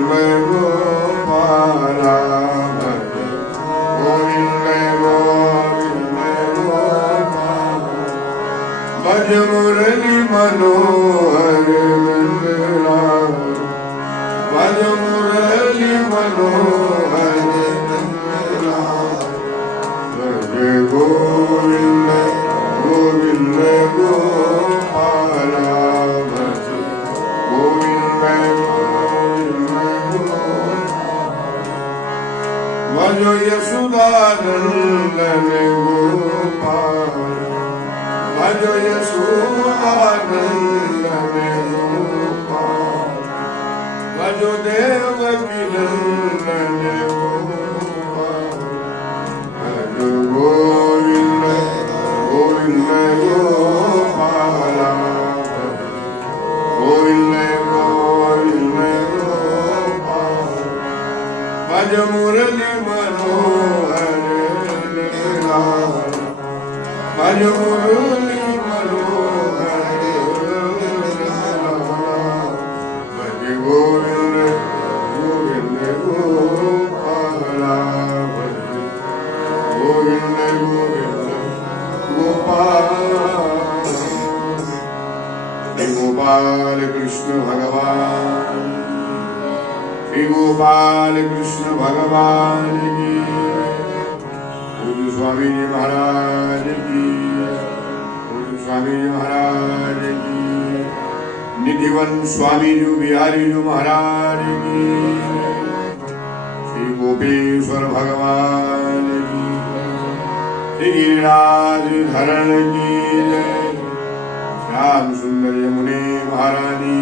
गोविंद गोपाला गोविंद गोविंद गोपाला भज मुरली मनोहर नंदलाल भज मुरली मनोहर नंदलाल भज गोविंद गोविंद गोपाला भज गोविंद गोविंद भज यशोदानंदन गोपाल भज यशोदानंदन गोपाल भज देवकी नंदन गोपाल भज गोविंद गोविंद गोपाला गोविंद गोविंद गोपाल भज मुरली मनोहर लाल भज मुरली मनोहर लाल भज गोविंद गोविंद गोपाला भज गोविंद गोविंद गोपाल गोपाल कृष्ण भगवान श्री गोपाल कृष्ण भगवान की पूज्य स्वामी जी महाराज की पूज्य स्वामी जी महाराज की निधिवन स्वामी जी बिहारी जी महाराज की श्री गोपेश्वर भगवान की श्री गिरिराज धरण की श्याम सुंदर यमुने महारानी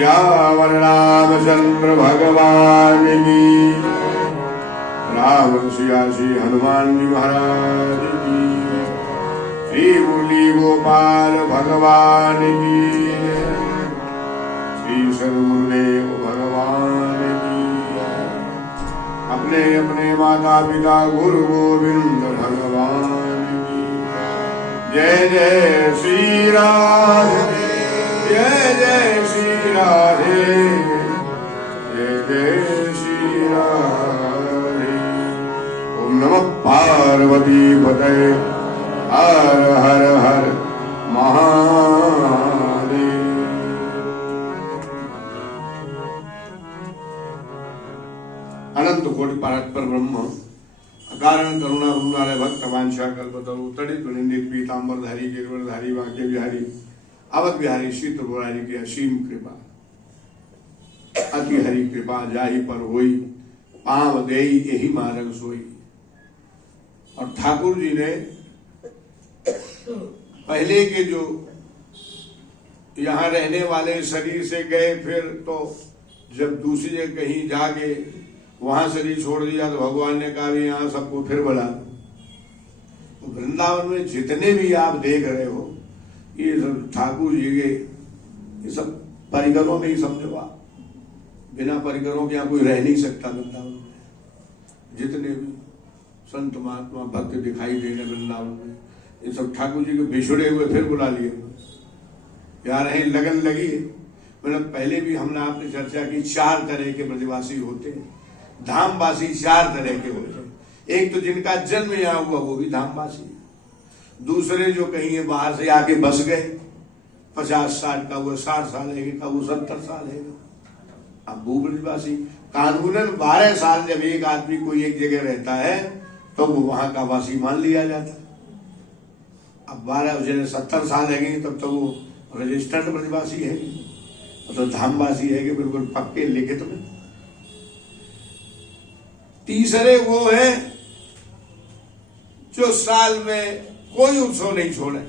रावण रामचंद्र भगवान की रावण सियासी हनुमान जी महाराज की श्री मुरली गोपाल भगवान की श्री सद्गुरुदेव भगवान की अपने अपने माता पिता गुरु गोविंद भगवान की जय जय श्री राधे जय जय श्री राधे जय जय श्री राधे। ओम नमः पार्वती पतये हर हर हर महादेव। अनंत कोटि परात्पर ब्रह्म अकारण करुणा रुणालय भक्त वांछा कल्पतरु तड़ित निंदित पीतांबरधारी गिरवरधारी वाक्य विहारी अवध बिहारी श्री त्रिपुरारी की असीम कृपा अति हरि कृपा जाहि पर होई पाव देई यही मार्ग सोई। और ठाकुर जी ने पहले के जो यहाँ रहने वाले शरीर से गए फिर तो जब दूसरी जगह कहीं जाके वहां शरीर छोड़ दिया तो भगवान ने कहा भी यहाँ सबको फिर बुला दो। तो वृंदावन में जितने भी आप देख रहे हो ये सब ठाकुर जी के ये सब परिकरों में ही समझो आप, बिना परिकरों के यहाँ कोई रह नहीं सकता वृंदावन में। जितने भी संत महात्मा भक्त दिखाई दे रहे वृंदावन में ये सब ठाकुर जी के बिछड़े हुए फिर बुला लिए यार है लगन लगी है। मतलब पहले भी हमने आपने चर्चा की 4 तरह के ब्रजवासी होते हैं, धामवासी 4 तरह के होते हैं। एक तो जिनका जन्म यहाँ हुआ वो भी धामवासी, दूसरे जो कहीं बाहर से आके बस गए 50-60 का वो 60 साल है का वो 70 साल है। अब वो ब्रजवासी कानूनन 12 साल जब एक आदमी कोई एक जगह रहता है तो वो वहां का वासी मान लिया जाता है। अब 12 जैसे 70 साल है तब तो वो रजिस्टर्ड ब्रजवासी है तो धामवासी है कि बिल्कुल पक्के लिखित में। तीसरे वो है जो साल में कोई उत्सव नहीं छोड़े,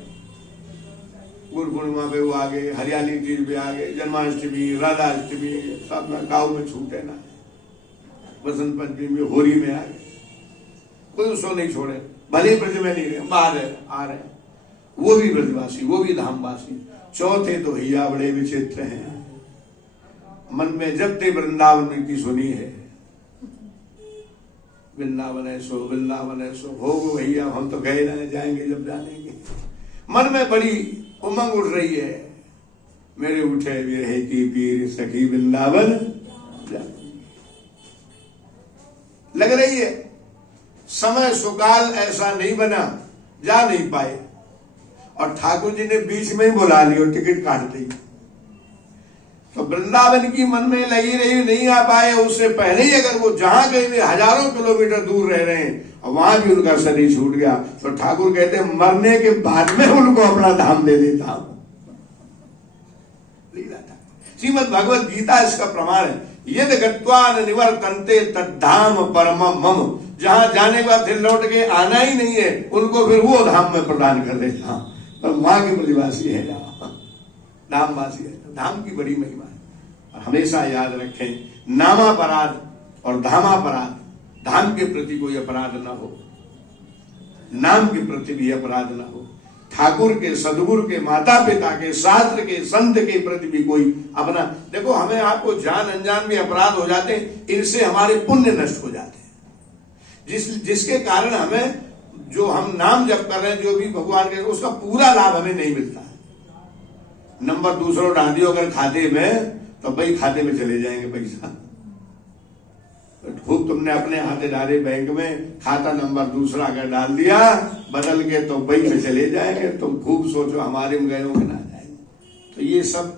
गुरु पूर्णिमा पे वो आगे, हरियाली तीज पे आगे, जन्माष्टमी राधाष्टमी सब में गाँव में छूटे ना, बसंत पंचमी में होली में आगे, कोई उत्सव नहीं छोड़े, भले ब्रज में नहीं रहे बाहर आ रहे, वो भी ब्रजवासी वो भी धामवासी। चौथे तो भैया बड़े विचित्र हैं, मन में जब ते वृंदावन की सुनी है, वृंदावन ऐसो हो गो भैया हम तो गए ना जाएंगे जब जानेंगे। मन में बड़ी उमंग उठ रही है मेरे उठे विरह की पीर सखी वृंदावन लग रही है। समय सुकाल ऐसा नहीं बना, जा नहीं पाए, और ठाकुर जी ने बीच में ही बुला लिया, टिकट काट दी। तो वृंदावन की मन में लगी रही, नहीं आ पाए। उससे पहले ही अगर वो जहां कहीं भी हजारों किलोमीटर दूर रह रहे हैं और वहां भी उनका शरीर छूट गया, तो ठाकुर कहते हैं मरने के बाद में उनको अपना धाम दे देता हूं। श्रीमद भगवत गीता इसका प्रमाण है। यदि गत्वा न निवर्तन्ते तद्धाम परमम मम, जहां जाने के बाद फिर लौट के आना ही नहीं है, उनको फिर वो धाम में प्रदान कर देता हूं। पर वहां के प्रतिवासी है, धामवासी है। धाम की बड़ी महिमा है। और हमेशा याद रखें, नामापराध और धामापराध, धाम के प्रति कोई अपराध ना हो, नाम के प्रति भी अपराध ना हो, ठाकुर के, सदगुरु के, माता पिता के, शास्त्र के, संत के प्रति भी कोई अपना। देखो, हमें आपको जान अनजान में अपराध हो जाते हैं, इनसे हमारे पुण्य नष्ट हो जाते हैं, जिसके कारण हमें, जो हम नाम जप कर रहे हैं, जो भी भगवान के, उसका पूरा लाभ हमें नहीं मिलता है। नंबर दूसरों डाल दियो अगर खाते में, तो भाई खाते में चले जाएंगे पैसा। खूब तुमने अपने हाथे डाले बैंक में, खाता नंबर दूसरा अगर डाल दिया बदल के, तो बैंक में चले जाएंगे। तुम खूब सोचो हमारे में गए हो कि ना जाएंगे। तो ये सब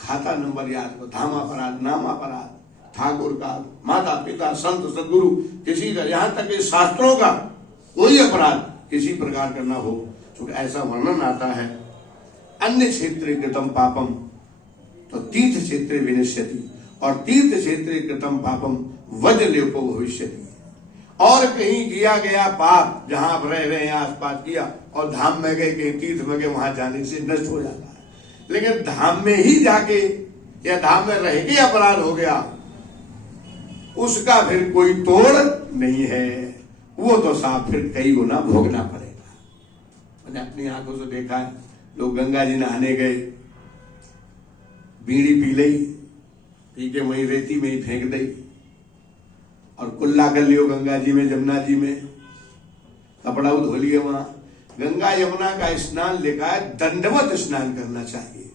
खाता नंबर याद करो। धामापराध, नामापराध, ठाकुर का, माता पिता, संत सदगुरु, किसी का, यहाँ तक कि शास्त्रों का कोई अपराध किसी प्रकार का ना हो। क्योंकि ऐसा वर्णन आता है, अन्य क्षेत्रे कृतम पापम तो तीर्थ क्षेत्रे विनश्यति, और तीर्थ क्षेत्रे कृतम पापम वज्रलेपो भविष्यति। और कहीं किया गया पाप, जहां आप रह रहे हैं आसपास किया, और धाम में गए, कहीं तीर्थ में गए, वहां जाने से नष्ट हो जाता है। लेकिन धाम में ही जाके या धाम में रह के अपराध हो गया, उसका फिर कोई तोड़ नहीं है। वो तो साफ फिर कई गुना भोगना पड़ेगा। मैंने अपनी आंखों से देखा है, लोग गंगा जी नहाने गए, बीड़ी पी ली, पी के वहीं रेती में ही फेंक दी, और कुल्ला कर लियो गंगा जी में, जमुना जी में, कपड़ा धो लिए। वहां गंगा यमुना का स्नान लिखा है, दंडवत स्नान करना चाहिए,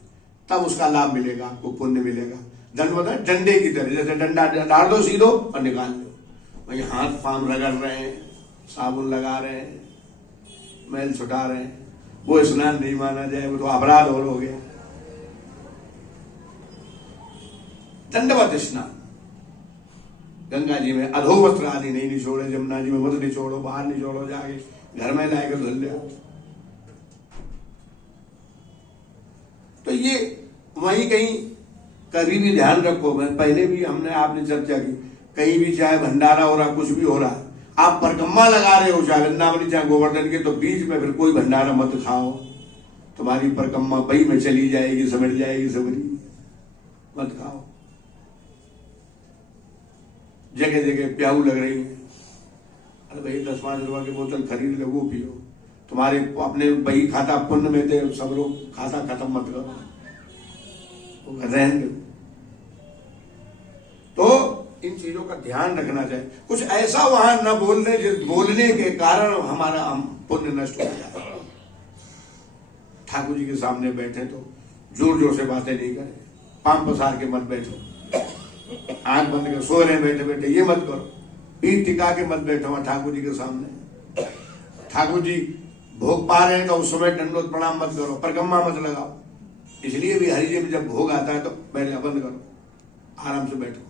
तब उसका लाभ मिलेगा, आपको पुण्य मिलेगा। दंडवत डंडे की तरह, जैसे डंडा डाल दो सीधो और निकाल लो। वही हाथ पाम रगड़ रहे हैं, साबुन लगा रहे हैं, मैल छुटा रहे हैं, वो स्नान नहीं माना जाए, वो तो अपराध और हो गया। दंडवत स्नान गंगा जी में अधोवस्त्र आदि नहीं निचोड़े, जमुना जी में मत निचोड़ो, बाहर निचोड़ो, जाके घर में लाकर धुल लो। तो ये वहीं कहीं कभी भी ध्यान रखो, मैं पहले भी हमने आपने चर्चा की, कहीं भी चाहे भंडारा हो रहा, कुछ भी हो रहा, आप परिक्रमा लगा रहे हो, चाहे वृंदावन चाहे गोवर्धन के, तो बीच में फिर कोई भंडारा मत खाओ, तुम्हारी परिक्रमा बई में चली जाएगी, समझ जाएगी सबरी, मत खाओ। जगह जगह प्याऊ लग रही है, अरे भाई 10-5 रुपए की बोतल खरीद लो, वो पियो। तुम्हारे अपने बही खाता पुण्य में थे, सब लोग खाता खत्म मत करो, रहने दो। तो इन चीजों का ध्यान रखना चाहिए। कुछ ऐसा वहां न बोलने, जिस बोलने के कारण हमारा पुण्य नष्ट हो जाए। ठाकुर जी के सामने बैठे तो जोर जोर से बातें नहीं करें, पांव पसार के मत बैठो, आंख बंद कर सो रहे बैठे बैठे ये मत करो, पीठ टिका के मत बैठो ठाकुर जी के सामने। ठाकुर जी भोग पा रहे हैं तो उस समय दंडोत प्रणाम मत करो, परिक्रमा मत लगाओ। इसलिए भी हरि जी में जब भोग आता है तो पहले बंद करो, आराम से बैठो,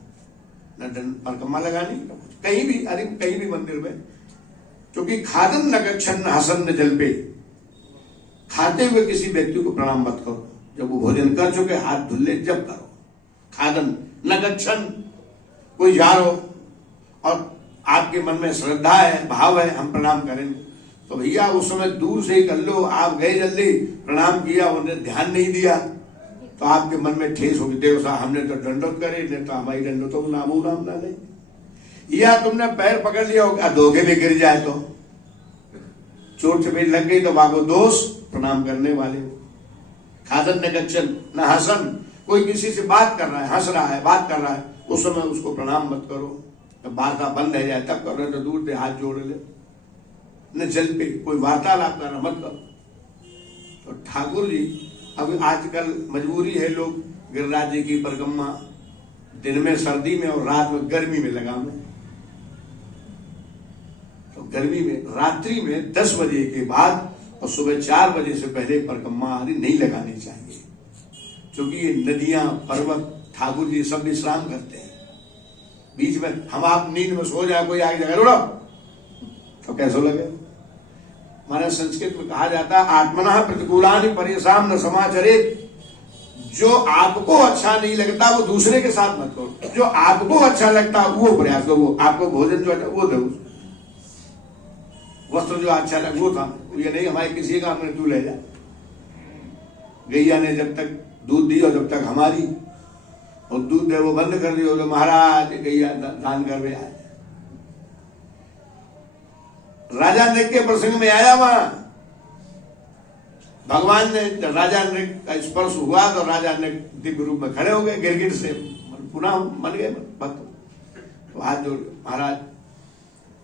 न परिक्रमा लगानी कहीं भी, अरे कहीं भी मंदिर में। क्योंकि खादन न गच्छन हसन न जल पे, खाते हुए किसी व्यक्ति को प्रणाम मत करो। जब वो भोजन कर चुके हाथ धुले जब करो। खादन न गच्छन, कोई जा रहो और आपके मन में श्रद्धा है, भाव है, हम प्रणाम करें, तो भैया उस समय दूर से ही कर लो। आप गए जल्दी, प्रणाम किया, उन्हें ध्यान नहीं दिया, तो आपके मन में ठेस होगी, देव साहब हमने तो दंडोत करे, नहीं तो हमारी दंडोतों को नामो नाम ना ले। या तुमने पैर पकड़ लिया हो, धोखे में गिर जाए तो चोट चपेट लग गई तो बाबू दोष प्रणाम करने वाले। खादन न गच्छन न हसन, कोई किसी से बात कर रहा है, हंस रहा है, बात कर रहा है, उस समय उसको प्रणाम मत करो। जब वार्ता बंद है जाए तब कर रहे तो दूर से हाथ जोड़ ले। न जल पे, कोई वार्तालाप करना मत करो। तो ठाकुर जी अब आजकल मजबूरी है, लोग गिरिराज जी की परिक्रमा दिन में सर्दी में और रात में गर्मी में लगावे। तो गर्मी में रात्रि में 10 बजे के बाद और सुबह 4 बजे से पहले परिक्रमा आदि नहीं लगानी चाहिए, क्योंकि ये नदियां, पर्वत, ठाकुर जी सब विश्राम करते हैं। बीच में हम आप नींद में सो जाए, कोई आगे जगह उड़ो तो कैसा लगे। हमारे संस्कृत में कहा जाता है आत्मना प्रतिकूलानि परेशान न समाचरित। जो आपको अच्छा नहीं लगता वो दूसरे के साथ मत करो, जो आपको अच्छा लगता है वो प्रयास करो। आपको भोजन जो अच्छा वो दो, वस्त्र जो अच्छा लगे वो था, ये नहीं हमारे किसी का हमने तू ले जा। गैया ने जब तक दूध दी और जब तक हमारी, और दूध दे वो बंद कर दियो तो महाराज गैया दान कर रहे आए। राजा नृग के प्रसंग में आया वहां, भगवान ने राजा नृग का स्पर्श हुआ तो राजा नृग दिव्य रूप में खड़े हो गए, गिरगिट से पुनः बन गए भक्त। तो हाथ जोड़, महाराज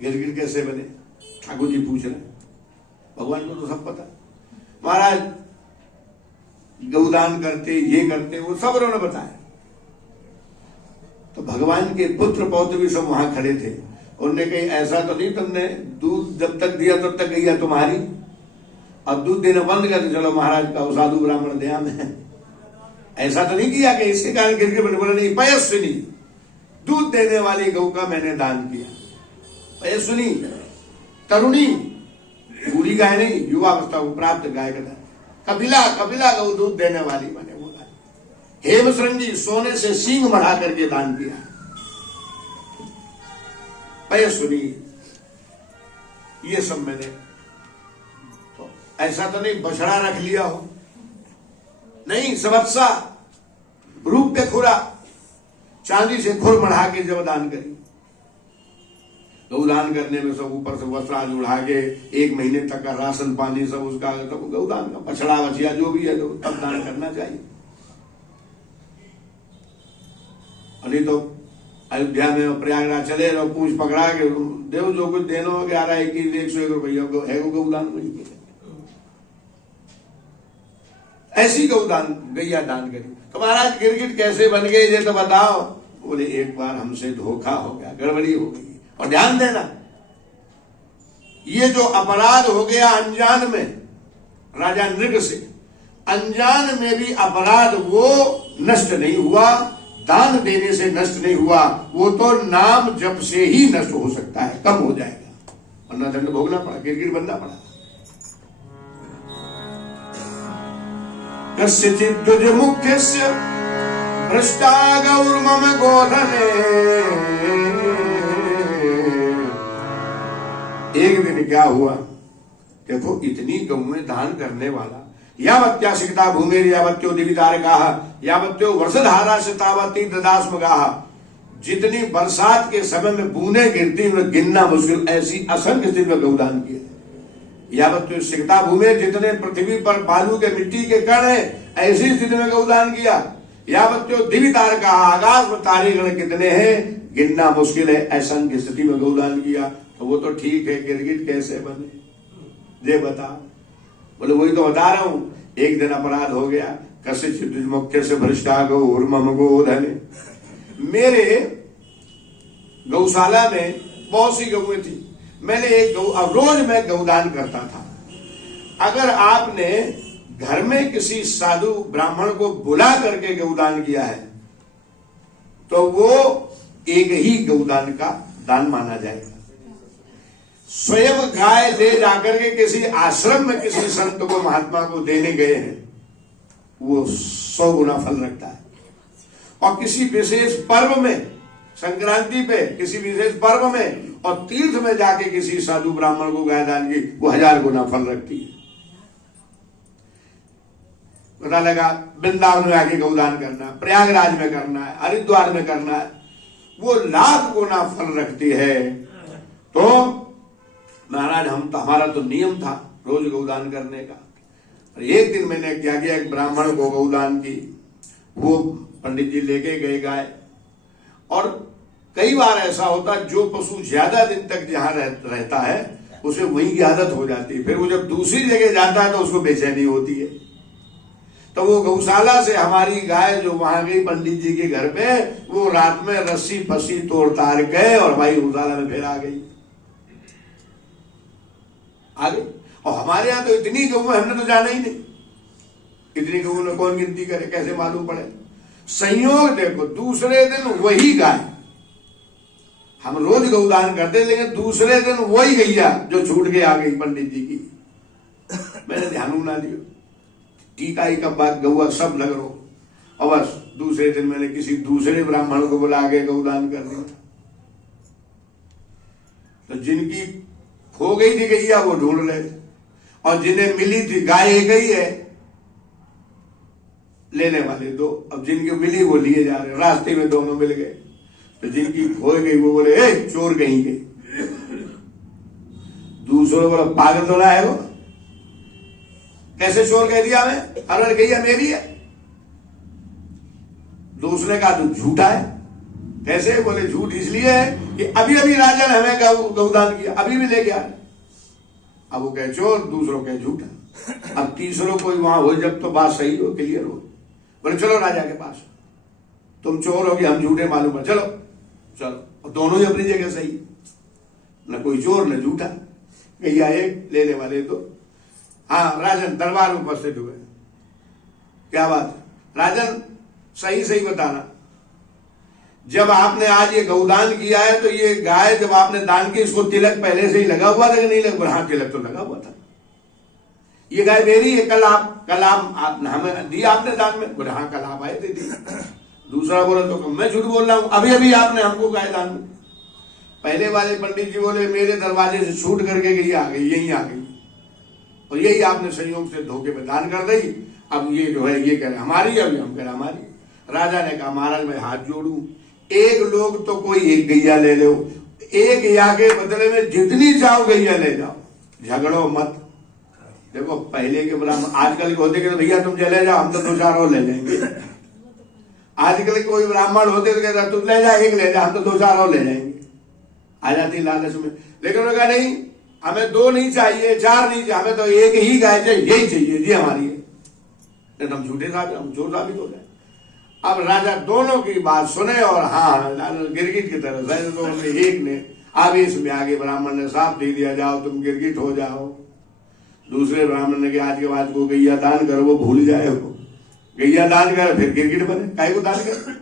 गिरगिट कैसे बने? ठाकुर जी पूछ रहे, भगवान को तो सब पता। महाराज गौदान करते, ये करते, वो सब उन्होंने बताया। तो भगवान के पुत्र पौत्र भी सब वहां खड़े थे। उन्होंने कही ऐसा तो नहीं तुमने दूध जब तक दिया तब तक गैया तुम्हारी, अब दूध देना बंद कर दे, चलो महाराज का साधु ब्राह्मण दया में। ऐसा तो नहीं किया कि इसके कारण गिरगिट बने? बोला नहीं, पयस्विनी, दूध देने वाली गौ का मैंने दान किया। पयस्विनी तरुणी, बूढ़ी गाय नहीं, युवावस्था को प्राप्त गाय का। कपिला, कपिला गौ दूध देने वाली मैंने बोला। हेमश्रृंगी, सोने से सींग बढ़ा करके दान किया। पयस्विनी, ये सब मैंने। तो ऐसा तो नहीं बछड़ा रख लिया हो, नहीं, सवत्सा, रूप पे खुरा, चांदी से खुर बढ़ा के जब दान करी। गौदान करने में सब ऊपर से वस्त्र आदि उड़ा के 1 महीने तक का राशन पानी सब उसका, तब गौदान का बछड़ा बछिया जो भी है तो तब दान करना चाहिए। नहीं तो अयोध्या में प्रयागराज चले और पूछ पकड़ा के देव जो कुछ देना हो 11, 21, 101 रुपया है वो गौदान में। ऐसी गौदान गैया दान करी। तो महाराज गिरगिट कैसे बन गए ये तो बताओ। बोले एक बार हमसे धोखा हो गया, गड़बड़ी हो गई। और ध्यान देना, ये जो अपराध हो गया अनजान में राजा नृग से, अनजान में भी अपराध वो नष्ट नहीं हुआ, दान देने से नष्ट नहीं हुआ, वो तो नाम जप से ही नष्ट हो सकता है, कम हो जाएगा, वरना दंड भोगना पड़ा, गिरगिट बनना पड़ा। कस्यचित् द्विज मुख्यस्य भ्रष्टा गौर्मम गोधने। एक दिन क्या हुआ, देखो इतनी गौएं दान करने वाला, यावत्या सिकता भूमिर यावत्यो दिवितारकाः यावत्यो वर्षधारा से तावती ददास्मगाः। जितनी बरसात के समय में बूंदे गिरती उन्हें गिनना मुश्किल, ऐसी असंख्य स्थिति में गौदान किया। यावत्यो सिकता भूमिर, जितने पृथ्वी पर बालू के मिट्टी के कण है ऐसी स्थिति में गौदान किया। यावत्यो दिवितारकाः, आकाश में तारे गण कितने हैं गिनना मुश्किल है, असंख्य स्थिति में गौदान किया। तो वो तो ठीक है, गिरगिट कैसे बने ये बता। बोले वही तो बता रहा हूं, एक दिन अपराध हो गया। कस्यचित् मुख्य से भ्रष्टा गौर्मम गोधने। मेरे गौशाला में बहुत सी गौएं थी, मैंने एक गौ, अब रोज मैं गौदान करता था। अगर आपने घर में किसी साधु ब्राह्मण को बुला करके गौदान किया है तो वो एक ही गौदान का दान माना जाएगा। स्वयं गाय ले जाकर के किसी आश्रम में किसी संत को महात्मा को देने गए हैं, वो 100 गुना फल रखता है। और किसी विशेष पर्व में, संक्रांति पे किसी विशेष पर्व में और तीर्थ में जाके किसी साधु ब्राह्मण को गाय दान की, वो 1000 गुना फल रखती है। पता लगा वृंदावन में आके गौदान करना, प्रयागराज में करना है, हरिद्वार में करना है, वो 1,00,000 गुना फल रखती है। तो महाराज हमारा तो नियम था रोज गौदान करने का। और एक दिन मैंने क्या किया, एक ब्राह्मण को गौदान की, वो पंडित जी लेके गए गाय। और कई बार ऐसा होता जो पशु ज्यादा दिन तक जहां रहता है उसे वहीं की आदत हो जाती है, फिर वो जब दूसरी जगह जाता है तो उसको बेचैनी होती है। तो वो गौशाला से हमारी गाय जो वहां गई पंडित जी के घर पे, वो रात में रस्सी फसी तोड़ तार गए और भाई गौशाला में फिर आ गई। और हमारे यहाँ तो इतनी गऊ हमने तो जाना ही नहीं, इतनी गऊ में कौन गिनती करे, कैसे मालूम पड़े। संयोग देखो, दूसरे दिन वही गाय, हम रोज गौदान करते लेकिन दूसरे दिन वही गैया जो छूट के आ गई पंडित जी की, मैंने ध्यान ना दिया, टीका ही कब बात गौआ सब लग रो, और बस दूसरे दिन मैंने किसी दूसरे ब्राह्मण को बुला के गौदान कर दिया। तो जिनकी खो गई थी गैया वो ढूंढ रहे थे, और जिन्हें मिली थी गाय गई है, लेने वाले दो, अब जिनकी मिली वो लिए जा रहे, रास्ते में दोनों मिल गए। तो जिनकी खो गई वो बोले ए चोर कहीं के, दूसरों बोला पागल तो ना है वो, कैसे चोर कह दिया हमें, अरे गैया मेरी है। दूसरे का तो झूठा है, कैसे, बोले झूठ इसलिए है कि अभी अभी राजा ने हमें गौदान किया, अभी भी ले गया। अब वो कहे चोर, दूसरों कहे झूठा, अब तीसरों कोई वहां हो जब तो बात सही हो, क्लियर हो, बोले चलो राजा के पास, तुम चोर हो कि हम झूठे मालूम है, चलो चलो, और दोनों ही अपनी जगह सही, न कोई चोर न झूठा, गैया एक लेने वाले दो। हाँ, राजन दरबार में उपस्थित हुए, क्या बात है राजन, सही सही बताना, जब आपने आज ये गौदान किया है तो ये गाय जब आपने दान की, इसको तिलक पहले से ही लगा हुआ था कि नहीं लगा? हाँ, तिलक तो लगा हुआ था। ये गाय मेरी है, कल आप हमें दी आपने दान में? बोले हाँ, कल आप आए थे दी। दूसरा बोला तो मैं झूठ बोल रहा हूं, अभी अभी आपने हमको गाय दान में। पहले वाले पंडित जी बोले मेरे दरवाजे से छूट करके गई, आ गई, यही आ गई, और यही आपने संयोग से धोखे में दान कर दी। अब ये जो है ये कह रहे हमारी, अभी हम कह रहे हमारी। राजा ने कहा महाराज मैं हाथ जोड़ू, एक लोग तो कोई एक गैया ले लो, एक गैया के बदले में जितनी चाहो गैया ले जाओ, झगड़ो मत। देखो पहले के ब्राह्मण, आजकल के होते कि भैया तुम चले जाओ, हम तो दो चार और ले जाएंगे। आजकल कोई ब्राह्मण होते तो कहता तुम ले जा, एक ले जा, हम तो दो चार और ले जाएंगे, आ जाती लालच में। लेकिन उन्होंने कहा नहीं, हमें दो नहीं चाहिए, चार नहीं चाहिए, हमें तो एक ही गाय चाहिए, यही चाहिए जी हमारी है। तो हम झूठे साबित, हम चोर साबित हो जाए। अब राजा दोनों की बात सुने और हाँ गिरगिट की तरह से एक ने आवेश में आगे ब्राह्मण ने साफ दे दिया, जाओ तुम गिरगिट हो जाओ। दूसरे ब्राह्मण ने आज के बाद को गैया दान करो, वो भूल जाए, वो गैया दान कर फिर गिरगिट बने, काहे को दान कर।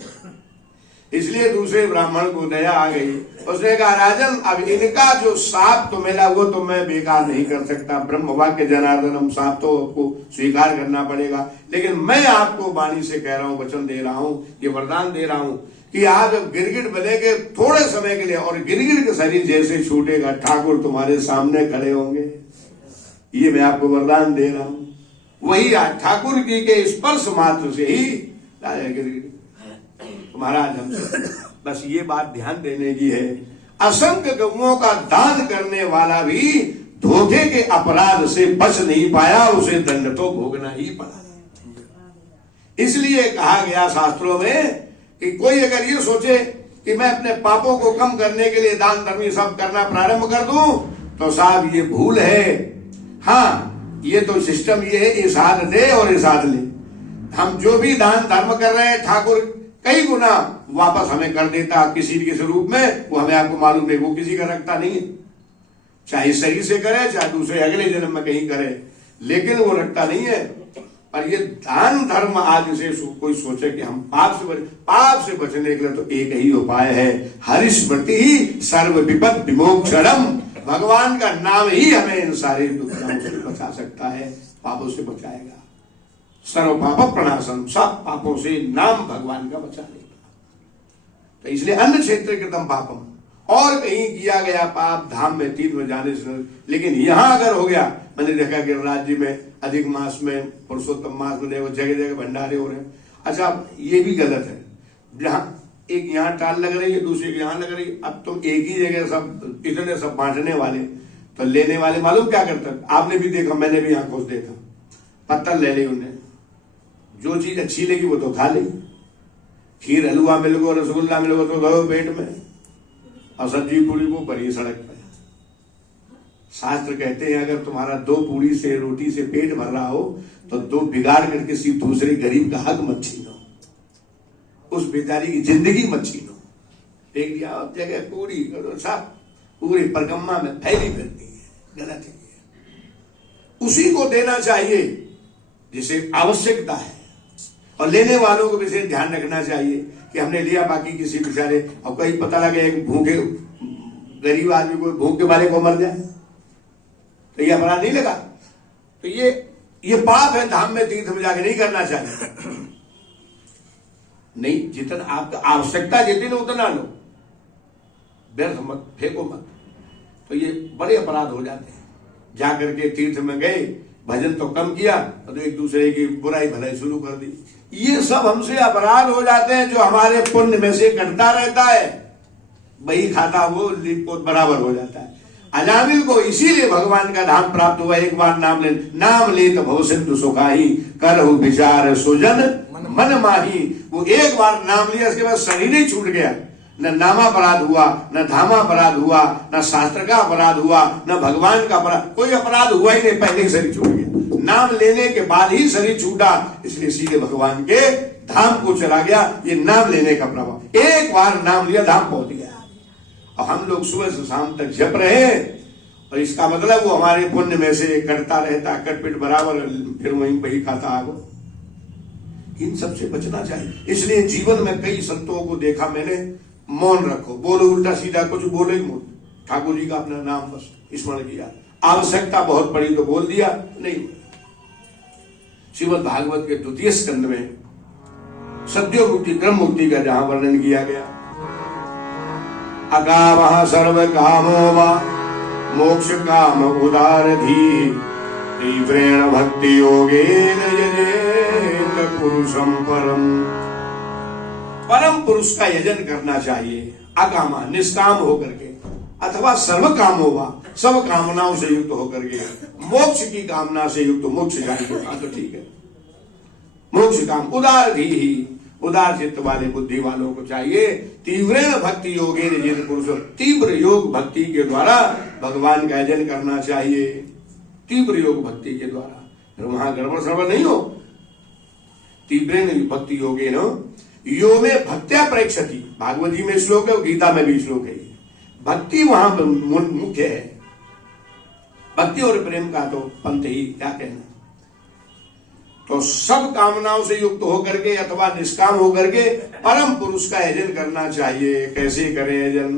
इसलिए दूसरे ब्राह्मण को दया आ गई, उसने कहा राजन अब इनका जो साप तो मिला वो तो मैं बेकार नहीं कर सकता, ब्रह्म वाक्य जनार्दनम, साप तो आपको स्वीकार करना पड़ेगा, लेकिन मैं आपको वाणी से कह रहा हूं, वचन दे रहा हूं, ये वरदान दे रहा हूं कि आज गिरगिट बनेगे थोड़े समय के लिए, और गिरगिट का शरीर जैसे छूटेगा ठाकुर तुम्हारे सामने खड़े होंगे, ये मैं आपको वरदान दे रहा हूं। वही आज ठाकुर की के स्पर्श मात्र से ही गिरगिट महाराज हमसे, बस ये बात ध्यान देने की है, असंख्य गौओं का दान करने वाला भी धोखे के अपराध से बच नहीं पाया, उसे दंड तो भोगना ही पड़ा। इसलिए कहा गया शास्त्रों में कि कोई अगर ये सोचे कि मैं अपने पापों को कम करने के लिए दान धर्म ये सब करना प्रारंभ कर दूं, तो साहब ये भूल है। हाँ, ये तो सिस्टम ये है, इसाद दे और इसाद ले। हम जो भी दान धर्म कर रहे हैं ठाकुर कई गुना वापस हमें कर देता, किसी न किसी रूप में, वो हमें आपको मालूम नहीं, वो किसी का रखता नहीं है, चाहे सही से करे चाहे दूसरे अगले जन्म में कहीं करे, लेकिन वो रखता नहीं है। पर ये दान धर्म आज से कोई सोचे कि हम पाप से बचने के लिए तो एक ही उपाय है, हरिस्मृति ही सर्व विपद विमोक्षणम, भगवान का नाम ही हमें इन सारे दुखों से बचा सकता है, पापों से बचाएगा। सर्व पाप प्रणाशन, सब पापों से नाम भगवान का बचा लेगा। तो इसलिए अन्य क्षेत्र कृतम पापम, और कहीं किया गया पाप धाम में तीर्थ में जाने से, लेकिन यहां अगर हो गया, मैंने देखा कि राज्य में अधिक मास में, पुरुषोत्तम मास में देखो जगह जगह भंडारे हो रहे हैं। अच्छा ये भी गलत है, जहां एक यहाँ टाल लग रही है, दूसरी यहाँ लग रही है, अब तुम एक ही जगह सब इतने सब बांटने वाले, तो लेने वाले मालूम क्या करते, आपने भी देखा, मैंने भी आंखों से देखा, पत्तल ले ली उन्हें, जो चीज अच्छी लगी वो तो खा ली, खीर हलवा मिल गो, रसगुल्ला मिल गो तो गयो पेट में, और सब्जी पूरी वो पड़ी सड़क पे। शास्त्र कहते हैं अगर तुम्हारा 2 पूड़ी से रोटी से पेट भर रहा हो तो 2 बिगाड़ कर किसी दूसरे गरीब का हक मत छीनो, उस बेचारी की जिंदगी मत छीनो। देख लिया अब जगह पूरी सब पूरी परगम्मा में फैली फिरती है, गलत है। उसी को देना चाहिए जिसे आवश्यकता है, और लेने वालों को विशेष ध्यान रखना चाहिए कि हमने लिया, बाकी किसी बेचारे और कहीं पता लगे एक भूखे गरीब आदमी को भूख के वाले को मर जाए तो ये अपराध नहीं लगा। तो ये पाप है, धाम में तीर्थ में जाके नहीं करना चाहिए। नहीं, जितना आपका आवश्यकता जितनी उतना लो, व्यर्थ मत फेंको मत। तो ये बड़े अपराध हो जाते हैं। जाकर के तीर्थ में गए, भजन तो कम किया तो एक दूसरे की बुराई भलाई शुरू कर दी। ये सब हमसे अपराध हो जाते हैं जो हमारे पुण्य में से कटता रहता है, वही खाता वो बराबर हो जाता है। अजामिल को इसीलिए भगवान का धाम प्राप्त हुआ। एक बार नाम ले तो भव सिंधु सुखाही, करहु विचार सुजन मन माही। वो एक बार नाम लिया, इसके बाद शरीर ही छूट गया। न नामापराध हुआ, न धामापराध हुआ, न शास्त्र का अपराध हुआ, न भगवान का अपराध, कोई अपराध हुआ ही नहीं, पहले ही शरीर छूट गया। नाम लेने के बाद ही शरीर छूटा, इसलिए सीधे भगवान के धाम को चला गया। ये नाम लेने का प्रभाव, एक बार नाम लिया धाम पहुंच गया। और हम लोग सुबह से शाम तक जप रहे हैं, और इसका मतलब वो हमारे पुण्य में से कटता रहता, कटपिट बराबर, फिर वही खाता आगो। इन सबसे बचना चाहिए। इसलिए जीवन में कई संतों को देखा मैंने, मौन रखो, बोलो उल्टा सीधा कुछ बोले ही मत, ठाकुर जी का अपना नाम बस स्मरण किया, आवश्यकता बहुत पड़ी तो बोल दिया, नहीं। श्रीमद् भागवत के 2 स्कंद में सद्यो मुक्ति क्रम मुक्ति का जहां वर्णन किया गया, अकामः सर्व कामो वा मोक्ष काम उदारधी, तीव्रेण भक्ति योगेन यजेत पुरुषम परम। परम पुरुष का यजन करना चाहिए, अकामा निष्काम होकर के, अथवा सर्व काम होगा, सब कामनाओं से युक्त होकर के, मोक्ष की कामना से युक्त, मोक्ष चाहिए तो ठीक है, मोक्ष काम उदार उदार चित्त वाले बुद्धि वालों को चाहिए। तीव्रेण भक्ति योगेन जिन पुरुषों, तीव्र योग भक्ति के द्वारा भगवान का यजन करना चाहिए, तीव्र योग भक्ति के द्वारा, फिर वहां गड़बड़ सड़बड़ नहीं हो। तीव्रेण भक्ति योगेन यो में भक्त्या प्रेक्षति, भागवत जी में श्लोक है, गीता में भी श्लोक है। भक्ति वहां मुख्य है, भक्ति और प्रेम का तो पंथ ही क्या कहना। तो सब कामनाओं से युक्त होकर के अथवा निष्काम होकर के परम पुरुष का यजन करना चाहिए। कैसे करें यजन?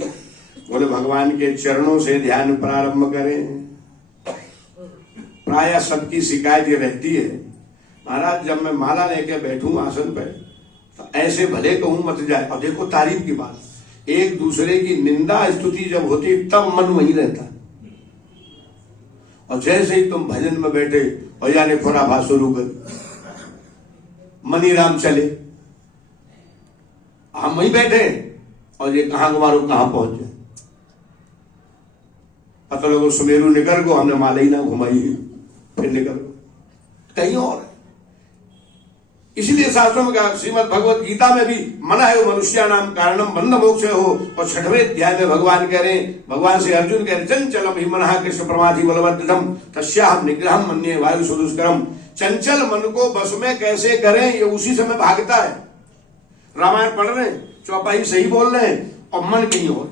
बोले भगवान के चरणों से ध्यान प्रारंभ करें। प्राय सबकी शिकायत ये रहती है, महाराज जब मैं माला लेके बैठूं आसन पे तो ऐसे भले कहूं मत जाए। और देखो तारीफ की बात, एक दूसरे की निंदा स्तुति जब होती तब मन वहीं रहता, और जैसे ही तुम भजन में बैठे और यानी खुराफा शुरू कर, मनी राम चले, हम वहीं बैठे और ये कहां मारो कहां पहुंच जाए, पता लगो सुमेरु निकल को हमने माला ही ना घुमाई है, फिर निकल कहीं और। इसलिए शास्त्रों में कहा, श्रीमद् भगवत गीता में भी मना है मनुष्य नाम कारणम बंध मोक्ष हो। और 6वें अध्याय में भगवान कह रहे हैं, भगवान से अर्जुन कह रहे, चंचलम ही मनः कृष्ण प्रमाथि बलवदृढ़म् तस्याहं निग्रहं मन्ये वायु सुदुष्करम्। चंचल मन को बस में कैसे करें, ये उसी समय भागता है। रामायण पढ़ रहे हैं, चौपाई सही बोल रहे हैं और मन कहीं और,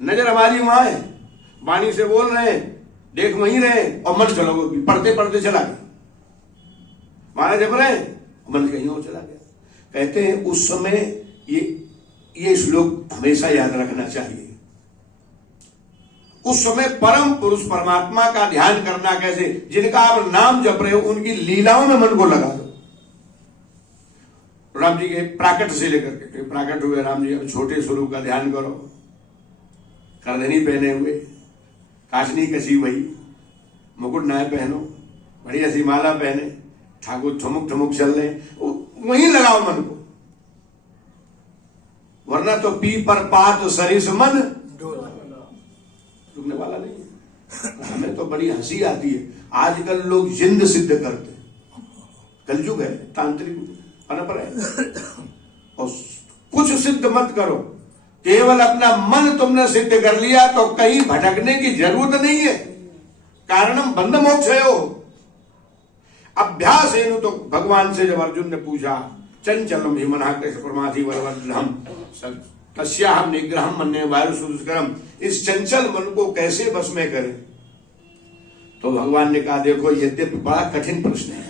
नजर हमारी वहां है, वाणी से बोल रहे हैं, देख वहीं रहे और मन चलो पढ़ते पढ़ते चला गया, मारा जब रहे मन कहीं और चला गया। कहते हैं उस समय ये श्लोक हमेशा याद रखना चाहिए। उस समय परम पुरुष परमात्मा का ध्यान करना कैसे, जिनका आप नाम जप रहे हो उनकी लीलाओं में मन को लगा दो। राम जी के प्राकट से लेकर के प्राकट हुए राम जी, छोटे स्वरूप का ध्यान करो, करधनी पहने हुए, काशनी कसी वही, मुकुट नाय पहनो, बढ़िया सी माला पहने, ठाकुर ठुमुक ठुमुक चल रहे, वहीं लगाओ मन को, वरना तो पी पर पात सरिस मन रुकने वाला नहीं है। हमें तो बड़ी हंसी आती है, आजकल लोग जिंद सिद्ध करते, कलयुग है, तांत्रिक पनप रहे, और कुछ सिद्ध मत करो, केवल अपना मन तुमने सिद्ध कर लिया तो कहीं भटकने की जरूरत नहीं है। कारणम बंध मोक्ष है। अभ्यास है तो भगवान से जब अर्जुन ने पूछा चंचलम ही मना कृष्ण प्रमाथि बलवद्रहम तस्याहम निग्रहम मन्ये वायु सुदुष्करम, इस चंचल मन को कैसे बस में करें? तो भगवान ने कहा देखो यद्यपि बड़ा कठिन प्रश्न है,